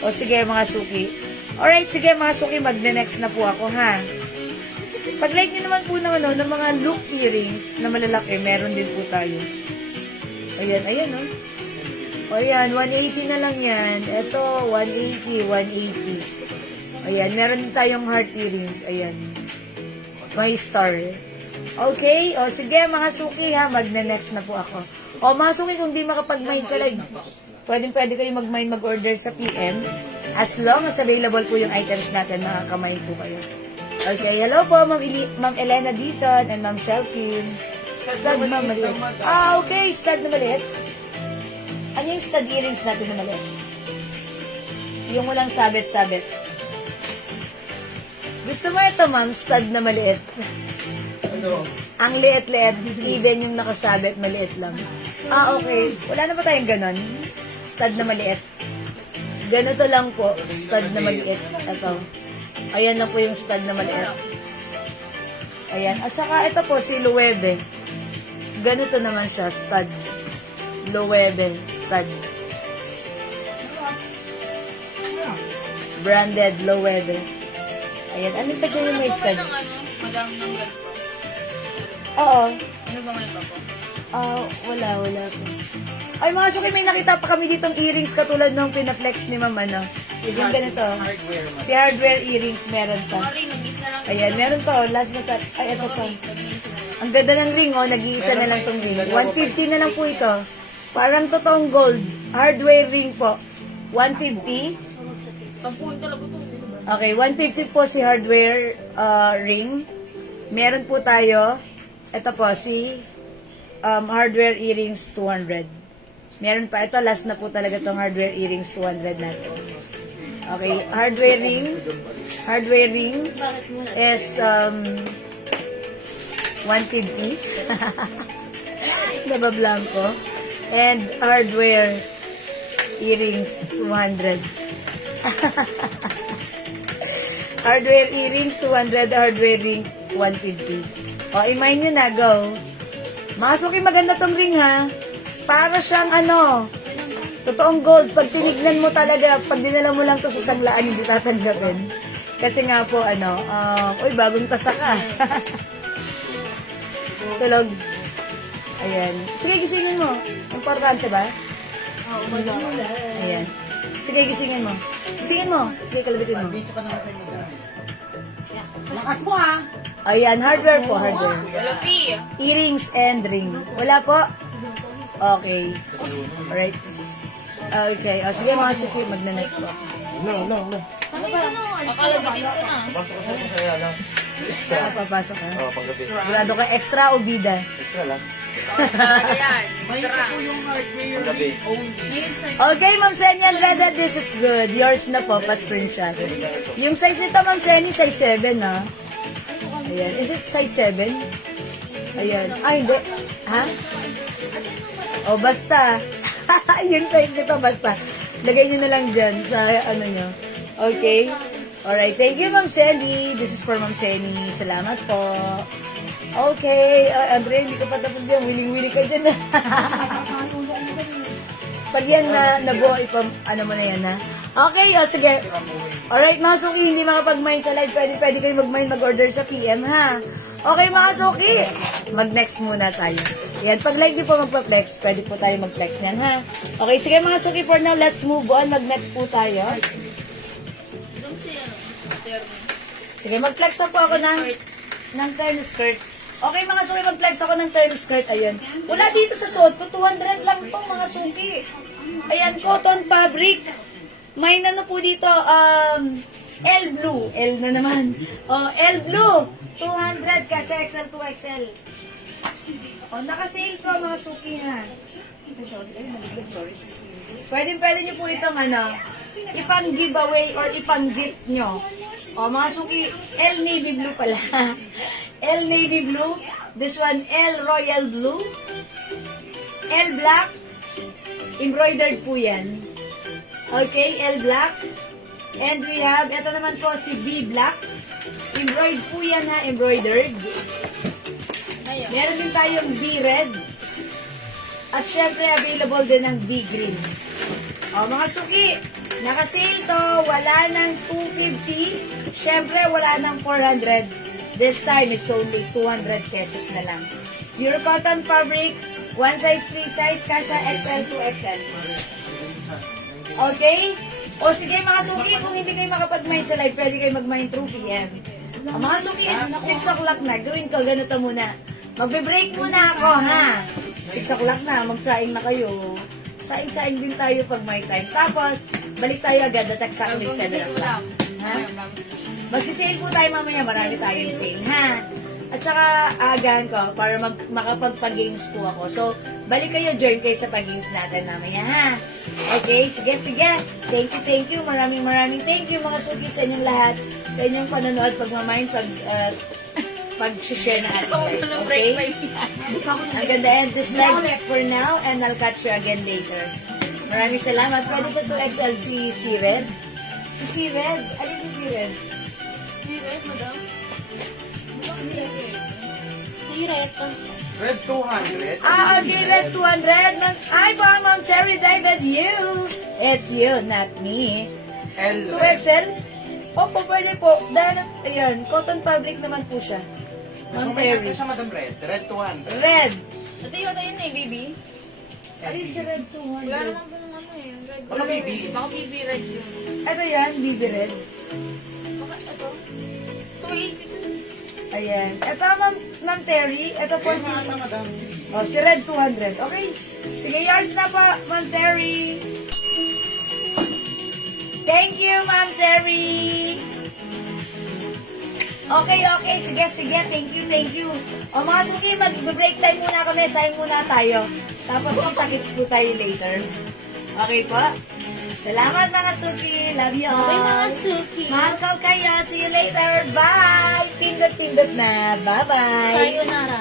O sige mga suki. Alright, sige mga suki, magne-next na po ako ha. Pag-like nyo naman po ng, ng mga loop earrings na malalaki, meron din po tayo. Ayan, oh. O ayan, 180 na lang yan. Ito, 180, 180. Ayan, meron din tayong heart earrings. Ayan. May star. Okay, o sige mga suki ha, magne-next na po ako. O mga suki, kung di makapag-mine sa live, pwede kayo mag-order sa PM. As long as available po yung items natin, makakamain po kayo. Okay, hello po, Ma'am Elena Dizon and Ma'am Shelkin. Stud na maliit. Ah, okay, stud na maliit. Ano yung stud earrings natin na maliit? Yung walang sabit-sabit. Gusto mo ito, ma'am, stud na maliit. Ano? Ang liit-liit, even yung nakasabit, maliit lang. Ah, okay. Wala na ba tayong ganon? Stud na maliit. Ganito lang po, stud na maliit. Ito. Ayan na po yung stud na maliit. Ayan. At saka ito po si Loewe. Ganito naman siya, stud. Loewe, stud. Branded Loewe. Ayan. Anong tagyo yung may stud? Madam ng ganito. Oo. Ano ba may papo? Wala po. Ay, mga suki, may nakita pa kami ditong earrings katulad ng pinaplex ni Ma'am, ano. Yung ganito. Hardware, ma'am. Si hardware earrings meron pa. Sorry, mag-miss na lang. Ayan, meron pa, oh. Last na ta. Ay, ito pa. Nag-miss na lang. Ang ganda ng ring, oh. Nag-iisa na lang tong ring. 150 na lang po ito. Parang totoong gold. Hardware ring po. 150. Pampuan talaga to. Okay, 150 po si hardware ring. Meron po tayo. Ito po, si hardware earrings 200. Meron pa. Ito, last na po talaga tong hardware earrings 200 natin. Okay, hardware ring. Hardware ring is 150. Nabablanko. And hardware earrings 200. Hardware earrings 200, hardware ring 150. O, i-mine nyo na, go. Masuki, maganda tong ring, ha? Para siyang ano, totoong gold. Pag tinignan mo talaga, pag dinala mo lang to sa sanglaan, hindi tatanggapin. Kasi nga po, ano, uy, bagong tasa ka. Tulog. Ayan. Sige, gisingin mo. Importante ba? Ayan. Sige, gisingin mo. Gisingin mo. Sige, kalabitin mo. Bisa pa naman kayo mag-ano. Lakas mo ha. Ayan, hardware po, hardware. Wala, P. Earrings and ring. Wala po? Okay. Alright. Okay. O, sige mga suki, magna-next po. No. Akala bitin ko na. Pasok ko sa saya, no? Extra. Papasok ka. Panggabi. Sigurado ka extra o bida? Extra lang. Talaga yan. May ito po yung hardware Panggabi. ring only. Okay, Ma'am Senny Andrada, this is good. Yours na po, pa-screenshot. Yung size nito, Ma'am Senny, size 7, ha? Ayan. Is it size 7? Ayan. Ay, hindi. Ha? O, basta. Yung size nito, basta. Lagay nyo na lang dyan sa ano nyo. Okay? Alright. Thank you, Ma'am Senny. This is for Ma'am Senny. Salamat po. Okay. Andre, hindi ka pa tapos dyan. Wiling-wiling ka dyan. Pag yan na nabuo, ano mo na yan, ha? Okay, sige. Alright, mga suki, hindi makapag-mine sa live. Pwede kayo mag-mine, mag-order sa PM, ha? Okay, mga suki. Mag-next muna tayo. Yan, pag live niyo po magpa-flex, pwede po tayo mag-flex niyan, ha? Okay, sige mga suki, for now, let's move on. Mag-next po tayo. Doon si, Terno. Sige, mag-flex pa po ako ng turn skirt. Okay, mga suki, mag-flex ako ng turn skirt. Ayan. Wala dito sa suot ko, 200 lang to, mga suki. Ayan, cotton fabric. May ano po dito, L blue. L na naman. Oh, L blue. 200, kasha XL, 2XL. Oh, naka-sale ko, mga suki, ha. Ay, sorry. Pwede nyo po itong, ipang-giveaway or ipang-gift nyo. Oh, mga suki, L navy blue pala. L navy blue. This one, L royal blue. L black. Embroidered po yan. Okay, L black. And we have, ito naman po si B black. Embroidered po yan, ha, embroidered. Ayun. Meron din tayong B red. At syempre, available din ng B green. O, mga suki, naka-sale to, wala ng 250. Syempre, wala ng 400. This time, it's only 200 pesos na lang. Pure cotton fabric, one size, free size, kasha XL to XL. Okay? O sige mga suki, kung hindi kayo makapag-mine sa live, pwede kayo mag-mine through PM. O, mga suki, it's 6 o'clock na. Gawin ko, ganito muna. Magbe-break muna ako, ha? 6 o'clock na, magsaing na kayo. Saing-saing din tayo pag may time. Tapos, balik tayo agad at exactly 7 o'clock. Ha? Magsisale po tayo mamaya, marami tayong sale, ha? At saka, agahan ko para makapagpag-games po ako. So, balik kayo, join kayo sa pag-games natin mamaya, ha? Okay, sige. Thank you. Maraming thank you mga suki sa inyong lahat. Sa inyong panonood, pagmamain, pag-share na ating live. Okay? I'm gonna end this live for now and I'll catch you again later. Maraming salamat. Pwede sa 2XL si Red. Si Red? Alin si Red? Madam? ito. Red 200. Ah, okay, red 200. Ay po, Ma'am Cherry David, you. It's you, not me. L 2XL? Opo, pwede po. Dahil, ayan, cotton fabric naman po siya. Ma'am Kung may Terry. siya, Madam Red. Red 200. Red. Ito yun eh, baby. Alin si red 200? Wala naman po ng ano eh. Red. Baka baby. Baka baby red yun. Ano yan, BB red? Baka ito. 280. Ayan. Ito, Ma'am Terry. Ito po Kaya si... mga Madam, sige. Oh, si red 200. Okay. Sige, yours na po, Ma'am Terry. Thank you, Ma'am Terry. Okay. Sige. Thank you. O mga suki, mag-break time muna kami. Sayang muna tayo. Tapos kita-kits po tayo later. Okay po? Salamat mga suki. Love you all. Okay, mga suki. Mahal ko kayo. See you later. Bye. Pindot na. Bye-bye. Sayonara.